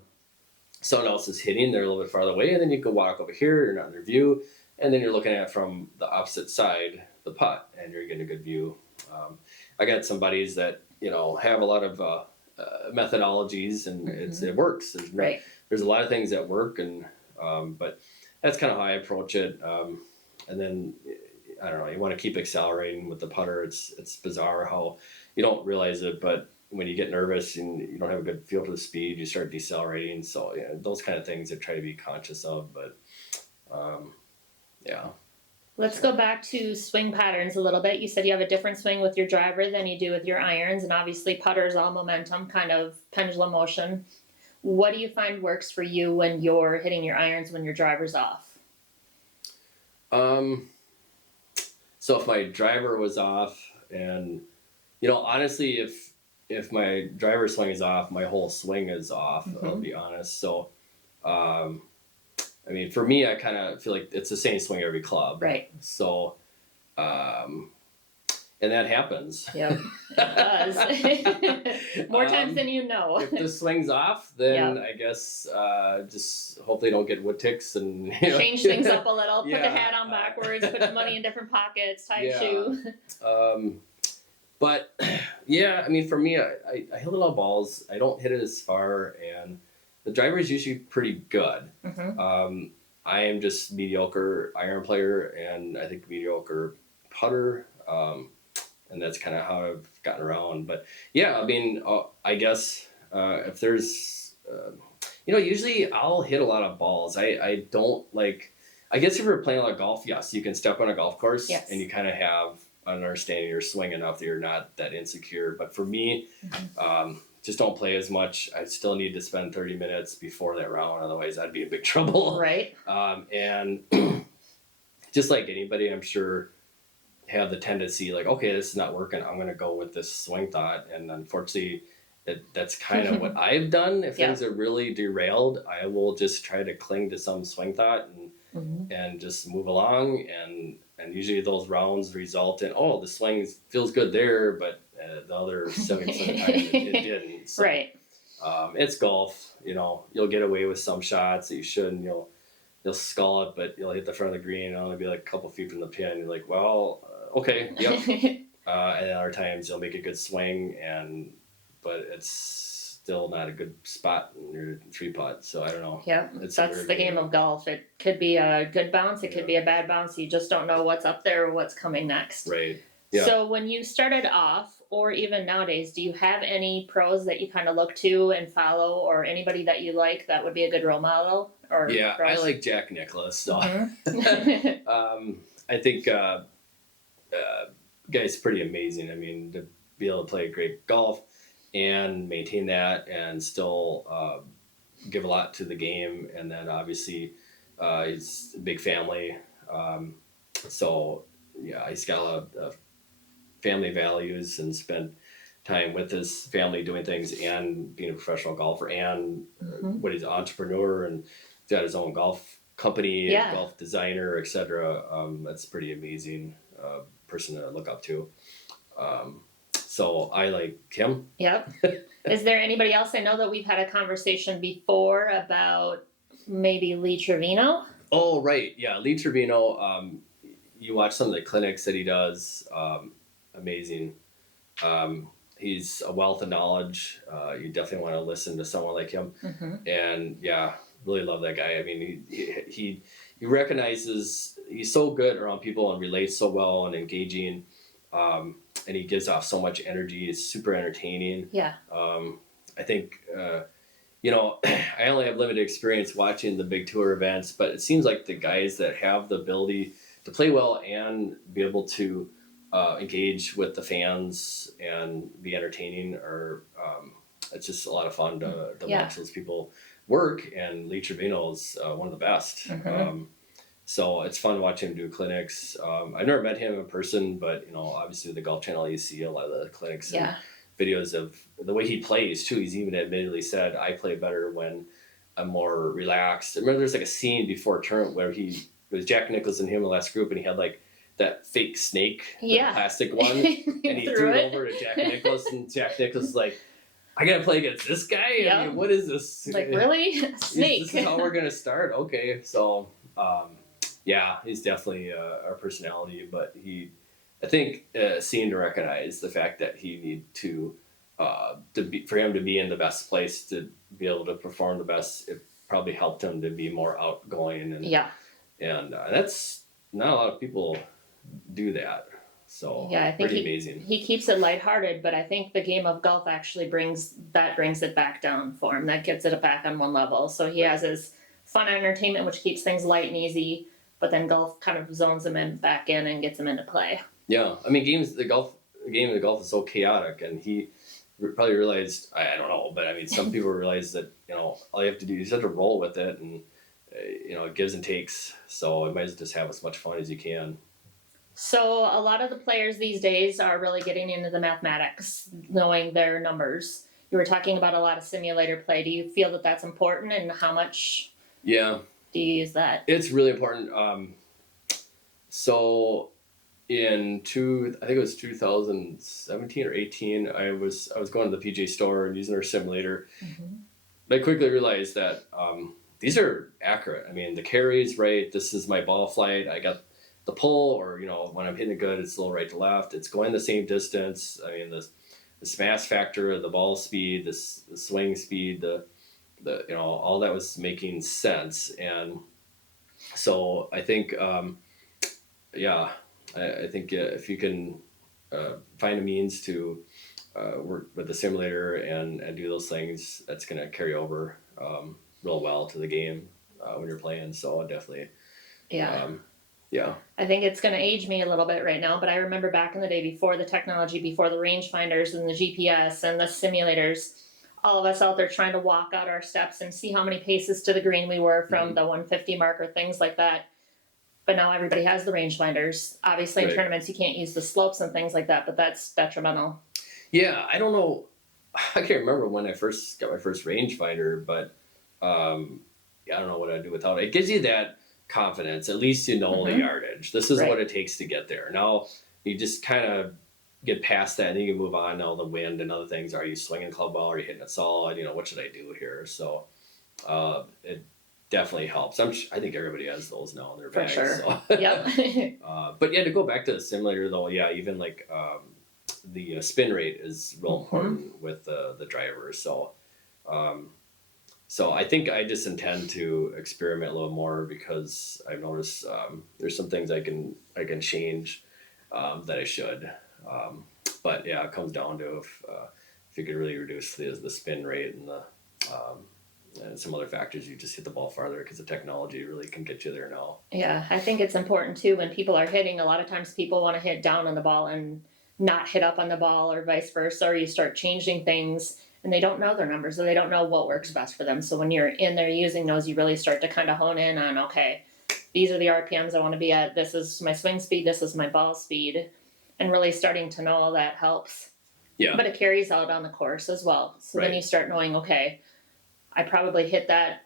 someone else is hitting. They're a little bit farther away, and then you can walk over here. You're not in their view, and then you're looking at it from the opposite side, the putt, and you're getting a good view. I got some buddies that have a lot of methodologies, and it works. Right. There's a lot of things that work, and but that's kind of how I approach it. And then I don't know. You want to keep accelerating with the putter. It's bizarre how you don't realize it, but when you get nervous and you don't have a good feel for the speed, you start decelerating. So yeah, those kind of things I try to be conscious of. But yeah. Let's go back to swing patterns a little bit. You said you have a different swing with your driver than you do with your irons, and obviously putters all momentum, kind of pendulum motion. What do you find works for you when you're hitting your irons when your driver's off? So if my driver was off, and honestly, if my driver swing is off, my whole swing is off. I'll be honest. So, I mean, for me, I kind of feel like it's the same swing every club. Right. So, and that happens. Yep, it does. More times than you know. If the swing's off, then Yep. I guess just hopefully don't get wood ticks and Change things up a little. Put the Yeah, hat on backwards. Put the money in different pockets. Tie Yeah. a shoe. But yeah, I mean, for me, I hit a lot of balls. I don't hit it as far, and the driver is usually pretty good. Mm-hmm. I am just mediocre iron player, and I think mediocre putter. And that's kind of how I've gotten around. But yeah, I mean, I guess if there's, usually I'll hit a lot of balls. I don't like, I guess if you're playing a lot of golf, yes, you can step on a golf course Yes. and you kind of have an understanding of your swing enough that you're not that insecure. But for me, just don't play as much. I still need to spend 30 minutes before that round. Otherwise, I'd be in big trouble. Right. And just like anybody, I'm sure, have the tendency like, okay, this is not working, I'm going to go with this swing thought. And unfortunately, that's kind of what I've done. If things are really derailed, I will just try to cling to some swing thought and just move along. And usually those rounds result in, oh, the swing feels good there, but the other 70% of the time it didn't. So, right. It's golf. You'll get away with some shots that you shouldn't. You'll skull it, but you'll hit the front of the green and it'll be like a couple feet from the pin. You're like, well, okay, yep. And then other times you'll make a good swing, but it's still not a good spot in your 3-putt. So I don't know. Yep, that's the game of golf. It could be a good bounce, it could be a bad bounce. You just don't know what's up there or what's coming next. Right. Yeah. So when you started off, or even nowadays, do you have any pros that you kind of look to and follow, or anybody that you like that would be a good role model? Or yeah, pros? I like Jack Nicklaus. So Mm-hmm. I think guy's pretty amazing. I mean, to be able to play great golf and maintain that and still give a lot to the game. And then obviously he's a big family. So yeah, he's got a lot of family values and spent time with his family doing things and being a professional golfer and what he's an entrepreneur and he's got his own golf company and golf designer, etc. That's pretty amazing person to look up to. So I like him. Yep. Is there anybody else? I know that we've had a conversation before about maybe Lee Trevino. Oh, right. Yeah, Lee Trevino. You watch some of the clinics that he does. Amazing. He's a wealth of knowledge. You definitely want to listen to someone like him. And yeah, really love that guy. I mean, he recognizes he's so good around people and relates so well and engaging. And he gives off so much energy. He's super entertaining. Yeah. I think, I only have limited experience watching the big tour events, but it seems like the guys that have the ability to play well and be able to engage with the fans and be entertaining are, it's just a lot of fun to watch those people work. And Lee Trevino is one of the best. So it's fun watching him do clinics. I've never met him in person, but obviously with the Golf Channel, you see a lot of the clinics and videos of the way he plays too. He's even admittedly said, "I play better when I'm more relaxed." I remember there's like a scene before a tournament where it was Jack Nicklaus and him in the last group, and he had like that fake snake, the plastic one, and he threw it over to Jack Nicklaus, and Jack Nicklaus was like, "I gotta play against this guy. I mean, what is this? Like really, snake? This is how we're gonna start." Okay, so. Yeah, he's definitely our personality, but I think, seemed to recognize the fact that he need for him to be in the best place to be able to perform the best. It probably helped him to be more outgoing, and that's not a lot of people do that. So I think pretty amazing. He keeps it lighthearted, but I think the game of golf actually brings it back down for him. That gets it back on one level. So he has his fun entertainment, which keeps things light and easy. But then golf kind of zones him back in and gets him into play. Yeah, I mean, the game of golf is so chaotic, and he probably realized, I don't know, but I mean, some people realize that all you have to do is just have to roll with it, and it gives and takes. So you might as well just have as much fun as you can. So a lot of the players these days are really getting into the mathematics, knowing their numbers. You were talking about a lot of simulator play. Do you feel that that's important, and how much? Yeah. Do you use that? It's really important. So I think it was 2017 or 18, I was going to the PGA store and using their simulator. I quickly realized that these are accurate. I mean, the carry's right. This is my ball flight. I got the pull, or when I'm hitting it good, it's a little right to left. It's going the same distance. I mean, the smash factor, the ball speed, the swing speed, the all that was making sense. And so I think I think if you can find a means to work with the simulator and do those things, that's going to carry over real well to the game when you're playing. So definitely I think it's going to age me a little bit right now, but I remember back in the day, before the technology, before the rangefinders and the GPS and the simulators, all of us out there trying to walk out our steps and see how many paces to the green we were from the 150 mark or things like that. but now everybody has the rangefinders. Obviously, in Right. tournaments, you can't use the slopes and things like that, but that's detrimental. Yeah, I don't know. I can't remember when I first got my first rangefinder, but yeah, I don't know what I'd do without it. It gives you that confidence. At least you know the Mhm. yardage. This is Right. what it takes to get there. Now you just kind of get past that, and then you can move on. Now the wind and other things. Are you swinging club ball? Are you hitting it solid? You know, what should I do here? So it definitely helps. I think everybody has those now in their For bags. sure. So. Yep. But yeah, to go back to the simulator though, yeah, even like the spin rate is real Mhm. important with the driver. So, so I think I just intend to experiment a little more because I've noticed there's some things I can change that I should. But yeah, it comes down to if you could really reduce the spin rate and the and some other factors, you just hit the ball farther because the technology really can get you there now. Yeah, I think it's important too when people are hitting. A lot of times people want to hit down on the ball and not hit up on the ball, or vice versa, or you start changing things and they don't know their numbers, or they don't know what works best for them. So when you're in there using those, you really start to kind of hone in on, okay, these are the RPMs I want to be at, this is my swing speed, this is my ball speed, and really starting to know all that helps. Yeah. But it carries out on the course as well. So then Right. you start knowing, okay, I probably hit that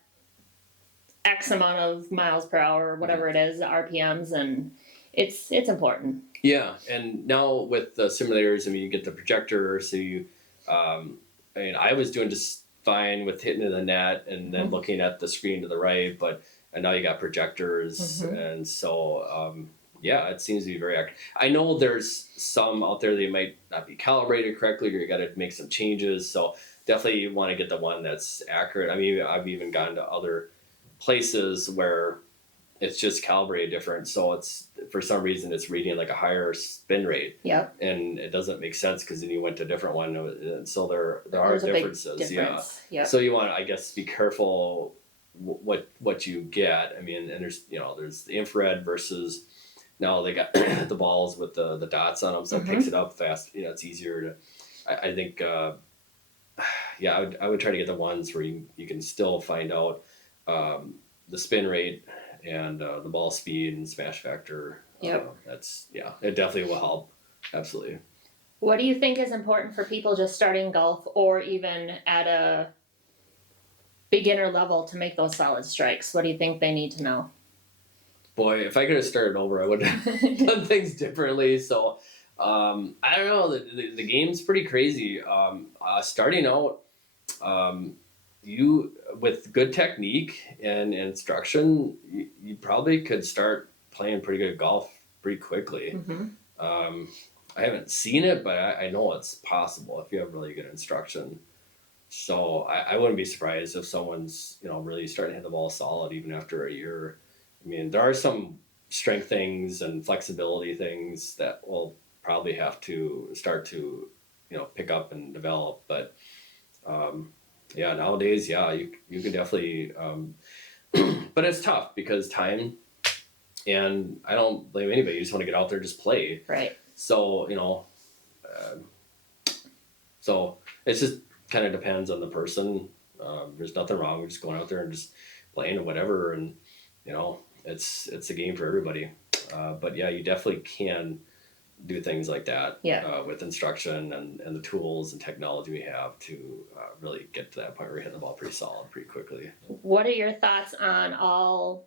X amount of miles per hour, or whatever it is, RPMs, and it's important. Yeah, and now with the simulators, I mean, you get the projector, so you, I mean, I was doing just fine with hitting in the net and then Mhm. looking at the screen to the right, and now you got projectors, Mhm. and so yeah, it seems to be very accurate. I know there's some out there that might not be calibrated correctly, or you got to make some changes. So definitely you want to get the one that's accurate. I mean, I've even gone to other places where it's just calibrated different, so it's for some reason it's reading like a higher spin rate, Yep. and it doesn't make sense because then you went to a different one, and so there are There's a big differences. difference. Yep. So you want to, I guess, be careful what you get. I mean, and there's the infrared versus now they got the balls with the dots on them, so it picks it up fast. You know, it's easier to. I think. Yeah, I would try to get the ones where you can still find out the spin rate and the ball speed and smash factor. Yep. It definitely will help. Absolutely. What do you think is important for people just starting golf, or even at a beginner level, to make those solid strikes? What do you think they need to know? Boy, if I could have started over, I would have done things differently. So I don't know. The game's pretty crazy. Starting out, you with good technique and instruction, you probably could start playing pretty good golf pretty quickly. Mm-hmm. I haven't seen it, but I know it's possible if you have really good instruction. So I wouldn't be surprised if someone's really starting to hit the ball solid even after a year. I mean, there are some strength things and flexibility things that will probably have to start to pick up and develop, but yeah, nowadays, yeah, you can definitely but it's tough because time, and I don't blame anybody. You just want to get out there, just play. Right. So so it's just kind of depends on the person. There's nothing wrong with just going out there and just playing or whatever, and it's a game for everybody. But yeah, you definitely can do things like that. Yeah. With instruction and the tools and technology we have to really get to that point where we hit the ball pretty solid pretty quickly. What are your thoughts on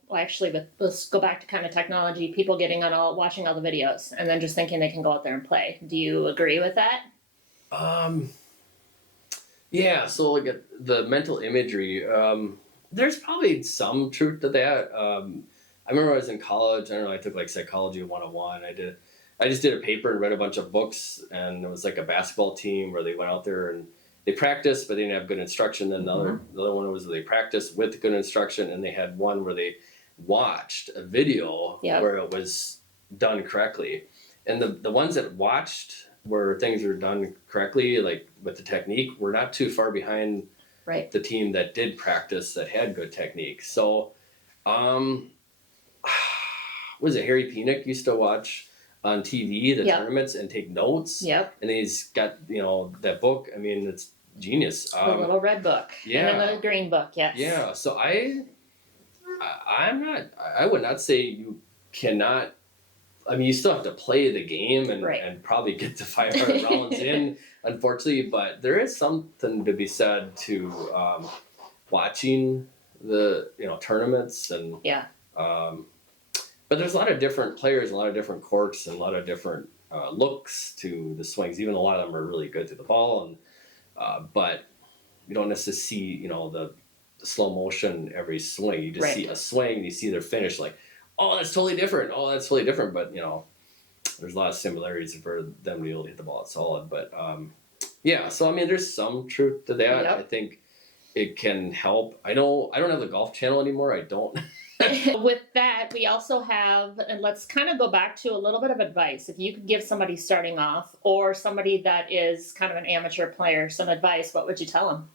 let's go back to kind of technology, people getting on watching all the videos and then just thinking they can go out there and play. Do you agree with that? Yeah, so like the mental imagery, there's probably some truth to that. I remember I was in college, I don't know, I took like psychology 101. I just did a paper and read a bunch of books, and it was like a basketball team where they went out there and they practiced, but they didn't have good instruction. Then the other one was they practiced with good instruction, and they had one where they watched a video where it was done correctly. And the ones that watched where things were done correctly, like with the technique, were not too far behind the team that did practice that had good technique. So, was it Harry Pinnock used to watch on TV the tournaments and take notes? Yep. And he's got that book. I mean, it's genius. The little red book. Yeah. And the little green book. Yes. Yeah. So I would not say you cannot. I mean, you still have to play the game and, Right. and probably get to 500 rounds in, unfortunately. But there is something to be said to watching the tournaments and Yeah. but there's a lot of different players, a lot of different courts, and a lot of different looks to the swings. Even a lot of them are really good to the ball, and but you don't necessarily see the slow motion every swing. You just Right. see a swing, you see their finish, like, oh, that's totally different. Oh, that's totally different. But there's a lot of similarities for them to be able to hit the ball solid. But yeah, so I mean, there's some truth to that. Yep. I think it can help. I don't have the Golf Channel anymore. I don't. With that, we also have, and let's kind of go back to a little bit of advice. If you could give somebody starting off or somebody that is kind of an amateur player some advice, what would you tell them?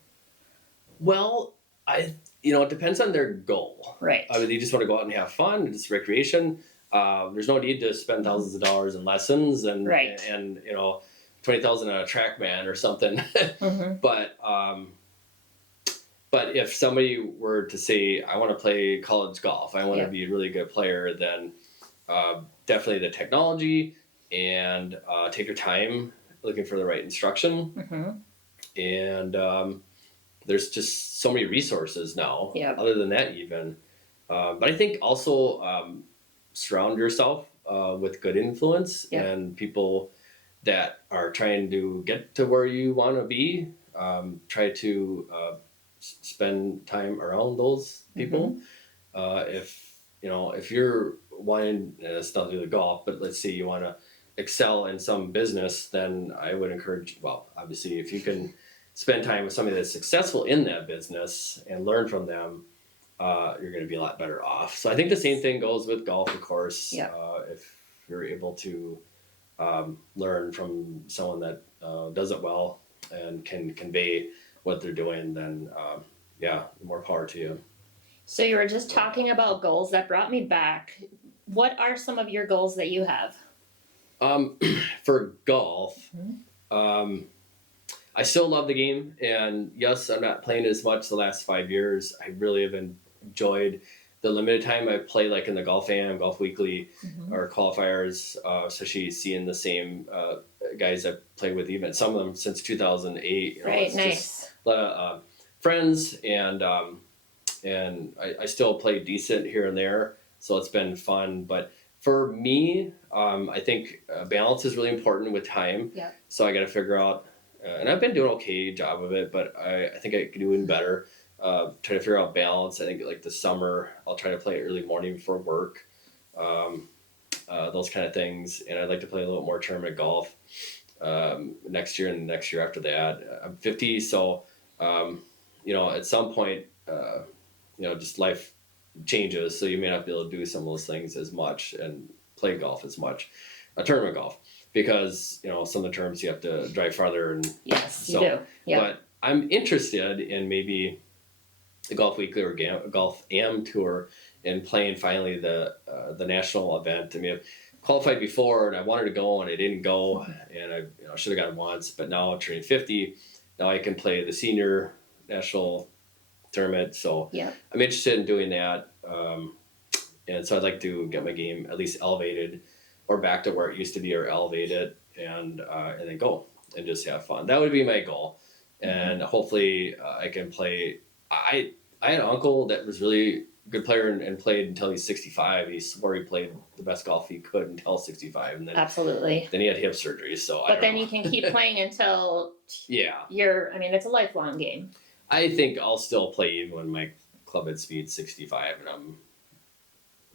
Well, it depends on their goal. Right. I mean, they just want to go out and have fun. It's recreation. There's no need to spend thousands of dollars in lessons and Right. and $20,000 on a TrackMan or something. Mm-hmm. But if somebody were to say, I want to play college golf, I want Yeah. to be a really good player, then definitely the technology and take your time looking for the right instruction. Mm-hmm. And there's just so many resources now. Yeah. Other than that, even. But I think also surround yourself with good influence Yeah. and people that are trying to get to where you want to be. Try to spend time around those people. If you're wanting, and it's not to do with golf, but let's say you want to excel in some business, then I would encourage, well, obviously if you can spend time with somebody that's successful in that business and learn from them, you're going to be a lot better off. So I think the same thing goes with golf, of course. Yeah. If you're able to learn from someone that does it well and can convey what they're doing, then more power to you. So you were just talking about goals. That brought me back. What are some of your goals that you have? For golf, Mhm. I still love the game, and yes, I'm not playing as much the last 5 years. I really have enjoyed the limited time I play, like in the Golf AM, Golf Weekly, Mhm. or qualifiers, especially seeing the same guys I played with, even some of them since 2008. Right, it's nice. just a lot of friends, and I still play decent here and there, so it's been fun. But for me, I think balance is really important with time. Yeah. So I got to figure out, and I've been doing an okay job of it, but I think I could do even better. Trying to figure out balance. I think like the summer, I'll try to play early morning before work, those kind of things. And I'd like to play a little more tournament golf next year and the next year after that. I'm 50, so at some point, just life changes, so you may not be able to do some of those things as much and play golf as much, tournament golf, because some of the terms you have to drive farther, and Yes, you so, do. Yeah. But I'm interested in maybe the Golf Weekly or Golf AM Tour and playing finally the national event. I mean, I've qualified before and I wanted to go and I didn't go, and I should have gone once, but now I'm turning 50. Now I can play the senior national tournament, so Yeah. I'm interested in doing that. And so I'd like to get my game at least elevated or back to where it used to be, or elevate it, and then go and just have fun. That would be my goal. And hopefully I can play. I had an uncle that was really a good player and played until he's 65. He swore he played the best golf he could until 65, and then Absolutely. he had hip surgery. So But then you can keep playing until yeah, it's a lifelong game. I think I'll still play even when my club head speed's 65, and I'm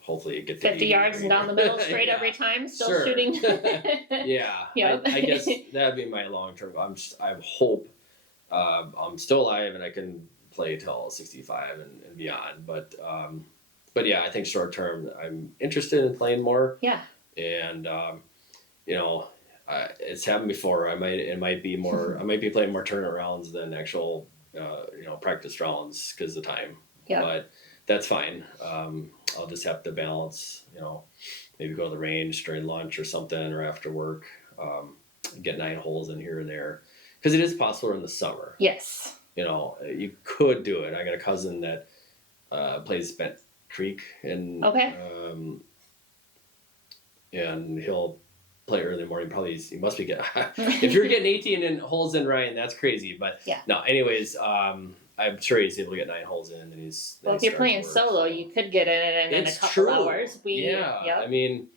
hopefully get to 50 yards and down the middle straight Yeah. every time, still Sure. shooting. Yeah, Yep. I guess that'd be my long term goal. I hope I'm still alive and I can play till 65 and beyond. But yeah, I think short term I'm interested in playing more. Yeah. And it's happened before. It might be more. I might be playing more tournament rounds than actual practice rounds because of the time. Yeah. But that's fine. I'll just have to balance. Maybe go to the range during lunch or something, or after work. Get 9 holes in here and there, because it is possible in the summer. Yes. You could do it. I got a cousin that plays Bent Creek, and Okay. and he'll play early morning. Probably he must be getting. If you're getting 18 holes in, Ryan, that's crazy. But Yeah. no, anyways, I'm sure he's able to get 9 holes in, and then he's. Well, if you're playing solo, you could get in in a couple hours. Yeah. Yep. I mean,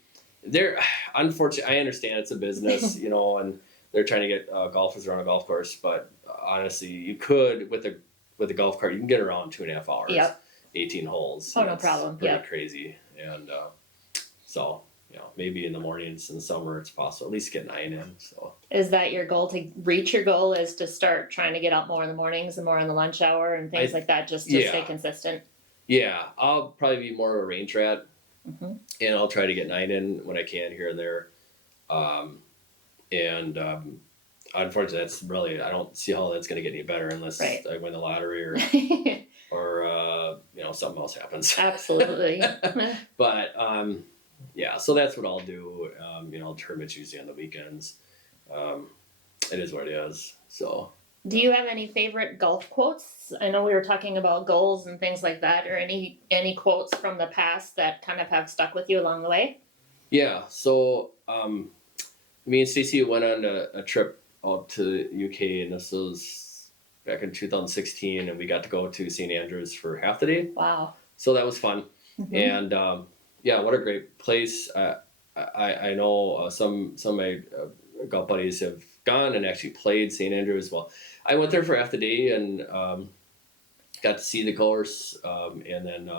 unfortunately, I understand it's a business, and they're trying to get golfers around a golf course. But honestly, you could with a golf cart, you can get around 2.5 hours. Yep. 18 holes. Oh, no problem. Pretty Yep. crazy, and so. Maybe in the mornings in the summer it's possible at least get 9 in. So is that your goal to reach your goal? Is to start trying to get out more in the mornings and more in the lunch hour and things like that, just to stay consistent? Yeah, I'll probably be more of a range rat, mm-hmm. and I'll try to get 9 in when I can here and there. Unfortunately, that's really I don't see how that's going to get any better unless I win the lottery or something else happens. Absolutely. But yeah, so that's what I'll do. Tournaments usually on the weekends. It is what it is. So. Do you have any favorite golf quotes? I know we were talking about goals and things like that, or any quotes from the past that kind of have stuck with you along the way? Yeah. So me and Stacey went on a trip out to the UK, and this was back in 2016, and we got to go to St. Andrews for half the day. Wow. So that was fun. Mm-hmm. And yeah, what a great place. I know some of my golf buddies have gone and actually played St. Andrews. Well, I went there for half the day and got to see the course, and then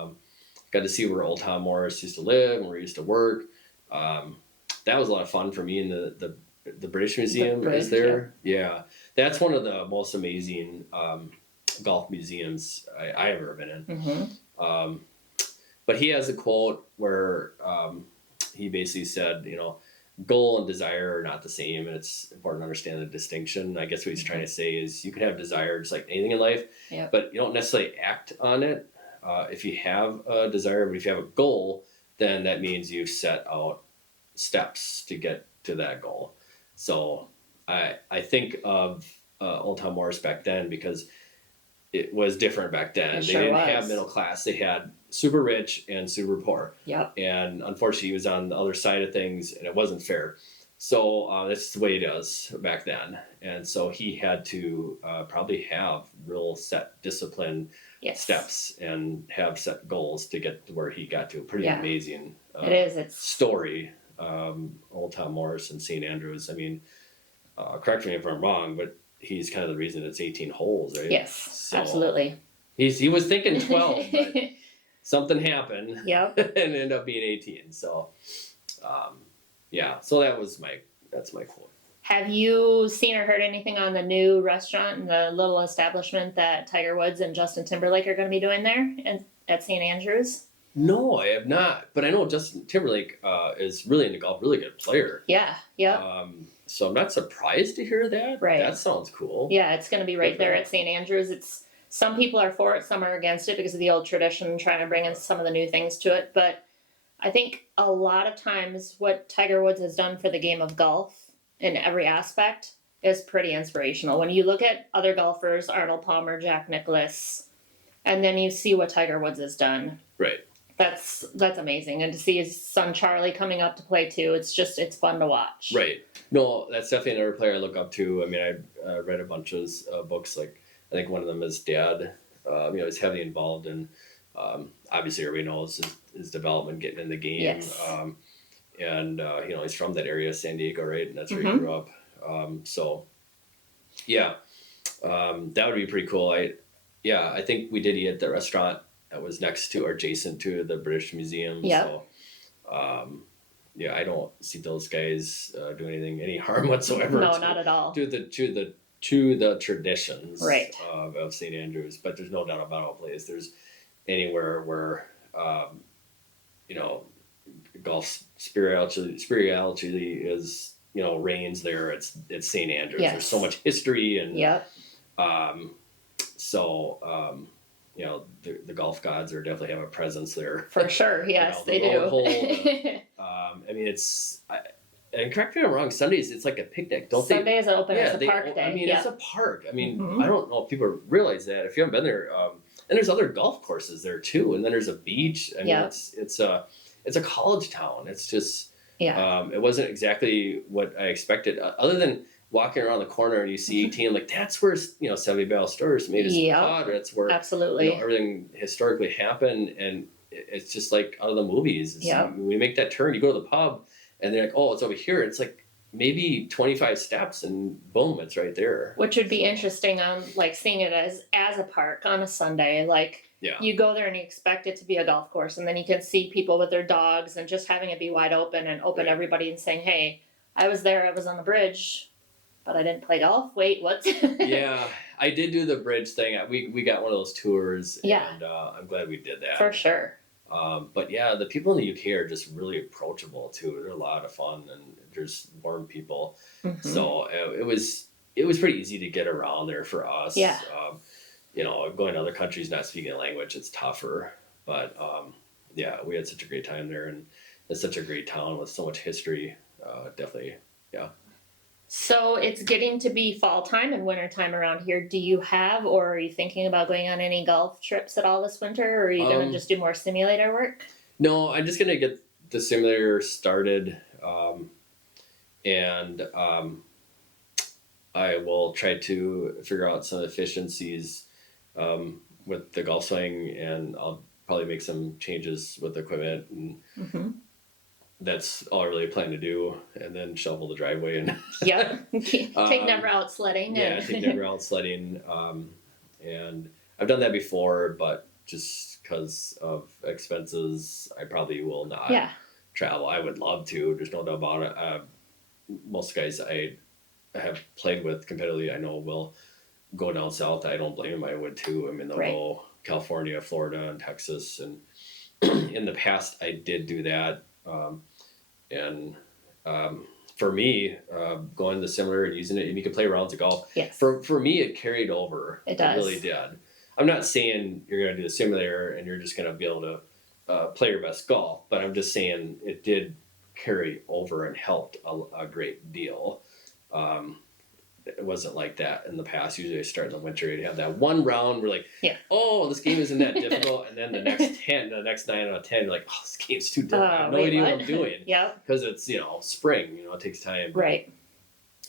got to see where old Tom Morris used to live and where he used to work. That was a lot of fun for me, and the British Museum is there. Yeah, that's one of the most amazing golf museums I've ever been in. Mm-hmm. But he has a quote where he basically said, goal and desire are not the same, and it's important to understand the distinction. I guess what he's trying to say is you can have desire just like anything in life, but you don't necessarily act on it if you have a desire. But if you have a goal, then that means you've set out steps to get to that goal. So I think of Old Town Morris back then because it was different back then. They didn't have middle class. They had super rich and super poor. Yep. And unfortunately, he was on the other side of things, and it wasn't fair. So that's the way it is back then. And so he had to probably have real set discipline steps and have set goals to get to where he got to. Pretty amazing It's story. Old Tom Morris and St. Andrews. I mean, correct me if I'm wrong, but he's kind of the reason it's 18 holes, right? Yes, so absolutely. He was thinking 12, but something happened. Yep. And ended up being 18. So, yeah. So that's my quote. Have you seen or heard anything on the new restaurant and the little establishment that Tiger Woods and Justin Timberlake are going to be doing there at St. Andrews? No, I have not. But I know Justin Timberlake is really into golf, really good player. Yeah, yeah. So I'm not surprised to hear that. Right. That sounds cool. Yeah, it's going to be right there at St. Andrews. It's some people are for it, some are against it because of the old tradition, trying to bring in some of the new things to it. But I think a lot of times what Tiger Woods has done for the game of golf in every aspect is pretty inspirational. When you look at other golfers, Arnold Palmer, Jack Nicklaus, and then you see what Tiger Woods has done. Right. That's amazing. And to see his son Charlie coming up to play too, it's fun to watch. Right. No, that's definitely another player I look up to. I mean, I read a bunch of books. Like I think one of them is Dad. He's heavily involved in. Obviously, everybody knows his development, getting in the game. Yes. He's from that area, San Diego, right? And that's where he grew up. That would be pretty cool. I think we did eat at the restaurant that was next to or adjacent to the British Museum. Yep. So, I don't see those guys doing any harm whatsoever. No, not at all. To the traditions right. of St. Andrews, but there's no doubt about a place. There's anywhere where golf spirituality is reigns there. It's St. Andrews. Yes. There's so much history and the golf gods definitely have a presence there. For sure, yes, they do. And correct me if I'm wrong, Sundays it's like a picnic, don't they? Sundays open as a park day. I mean, it's a park. I mean, I don't know if people realize that. If you haven't been there, and there's other golf courses there too, and then there's a beach. I mean, it's a college town. It's just Yeah. It wasn't exactly what I expected, other than walking around the corner and you see 18, I'm like, that's where, Savvy Battle Stores made his Yep. pod. That's where, Absolutely. everything historically happened. And it's just like out of the movies. Yep. We make that turn, you go to the pub and they're like, oh, it's over here. It's like maybe 25 steps and boom, it's right there. Which would be interesting on like seeing it as a park on a Sunday. Like Yeah. you go there and you expect it to be a golf course, and then you can see people with their dogs and just having it be wide open and open Right. everybody and saying, hey, I was there, I was on the bridge, but I didn't play golf. Wait, what? Yeah, I did do the bridge thing. We got one of those tours, Yeah. and I'm glad we did that. For sure. But yeah, the people in the UK are just really approachable too. They're a lot of fun and they're just warm people. Mhm. So it was pretty easy to get around there for us. Yeah. Going to other countries not speaking the language, it's tougher. But yeah, we had such a great time there, and it's such a great town with so much history. Definitely, yeah. So it's getting to be fall time and winter time around here. Do you have, or are you thinking about going on any golf trips at all this winter, or are you going to just do more simulator work? No, I'm just gonna get the simulator started, and I will try to figure out some efficiencies with the golf swing, and I'll probably make some changes with the equipment, and Mm-hmm. that's all I really plan to do, and then shovel the driveway and Yep. Take Nevra out sledding. yeah, take Nevra out sledding, and I've done that before, but just because of expenses, I probably will not Yeah. travel. I would love to. There's no doubt about it. Most guys I have played with competitively, I know will go down south. I don't blame them. I would too. I mean, they'll Right. go California, Florida, and Texas, and in the past I did do that. And for me, going the similar and using it, and you can play rounds of golf. Yes. For me, it carried over. It does. really did. I'm not saying you're going to do the simulator and you're just going to be able to play your best golf, but I'm just saying it did carry over and helped a great deal. It wasn't like that in the past. Usually I start in the winter, you have that one round where like, Yeah. oh, this game isn't that difficult. And then the next 9 out of 10, you're like, oh, this game's too difficult. I have no idea what I'm doing. Yep. Because it's, spring, it takes time. Right.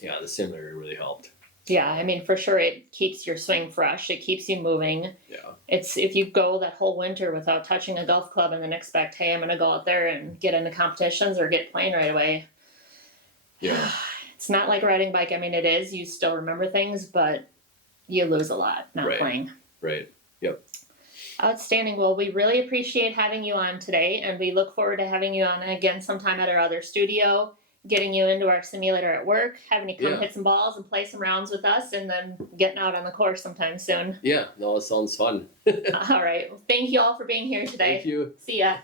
Yeah, the simulator really helped. Yeah, I mean, for sure, it keeps your swing fresh. It keeps you moving. Yeah. It's if you go that whole winter without touching a golf club and then expect, hey, I'm going to go out there and get into competitions or get playing right away. Yeah. It's not like riding a bike. I mean, it is. You still remember things, but you lose a lot not Right. playing. Right. Yep. Outstanding. Well, we really appreciate having you on today, and we look forward to having you on again sometime at our other studio, getting you into our simulator at work, having you come Yeah. hit some balls and play some rounds with us, and then getting out on the course sometime soon. Yeah. No, it sounds fun. All right. Well, thank you all for being here today. Thank you. See ya.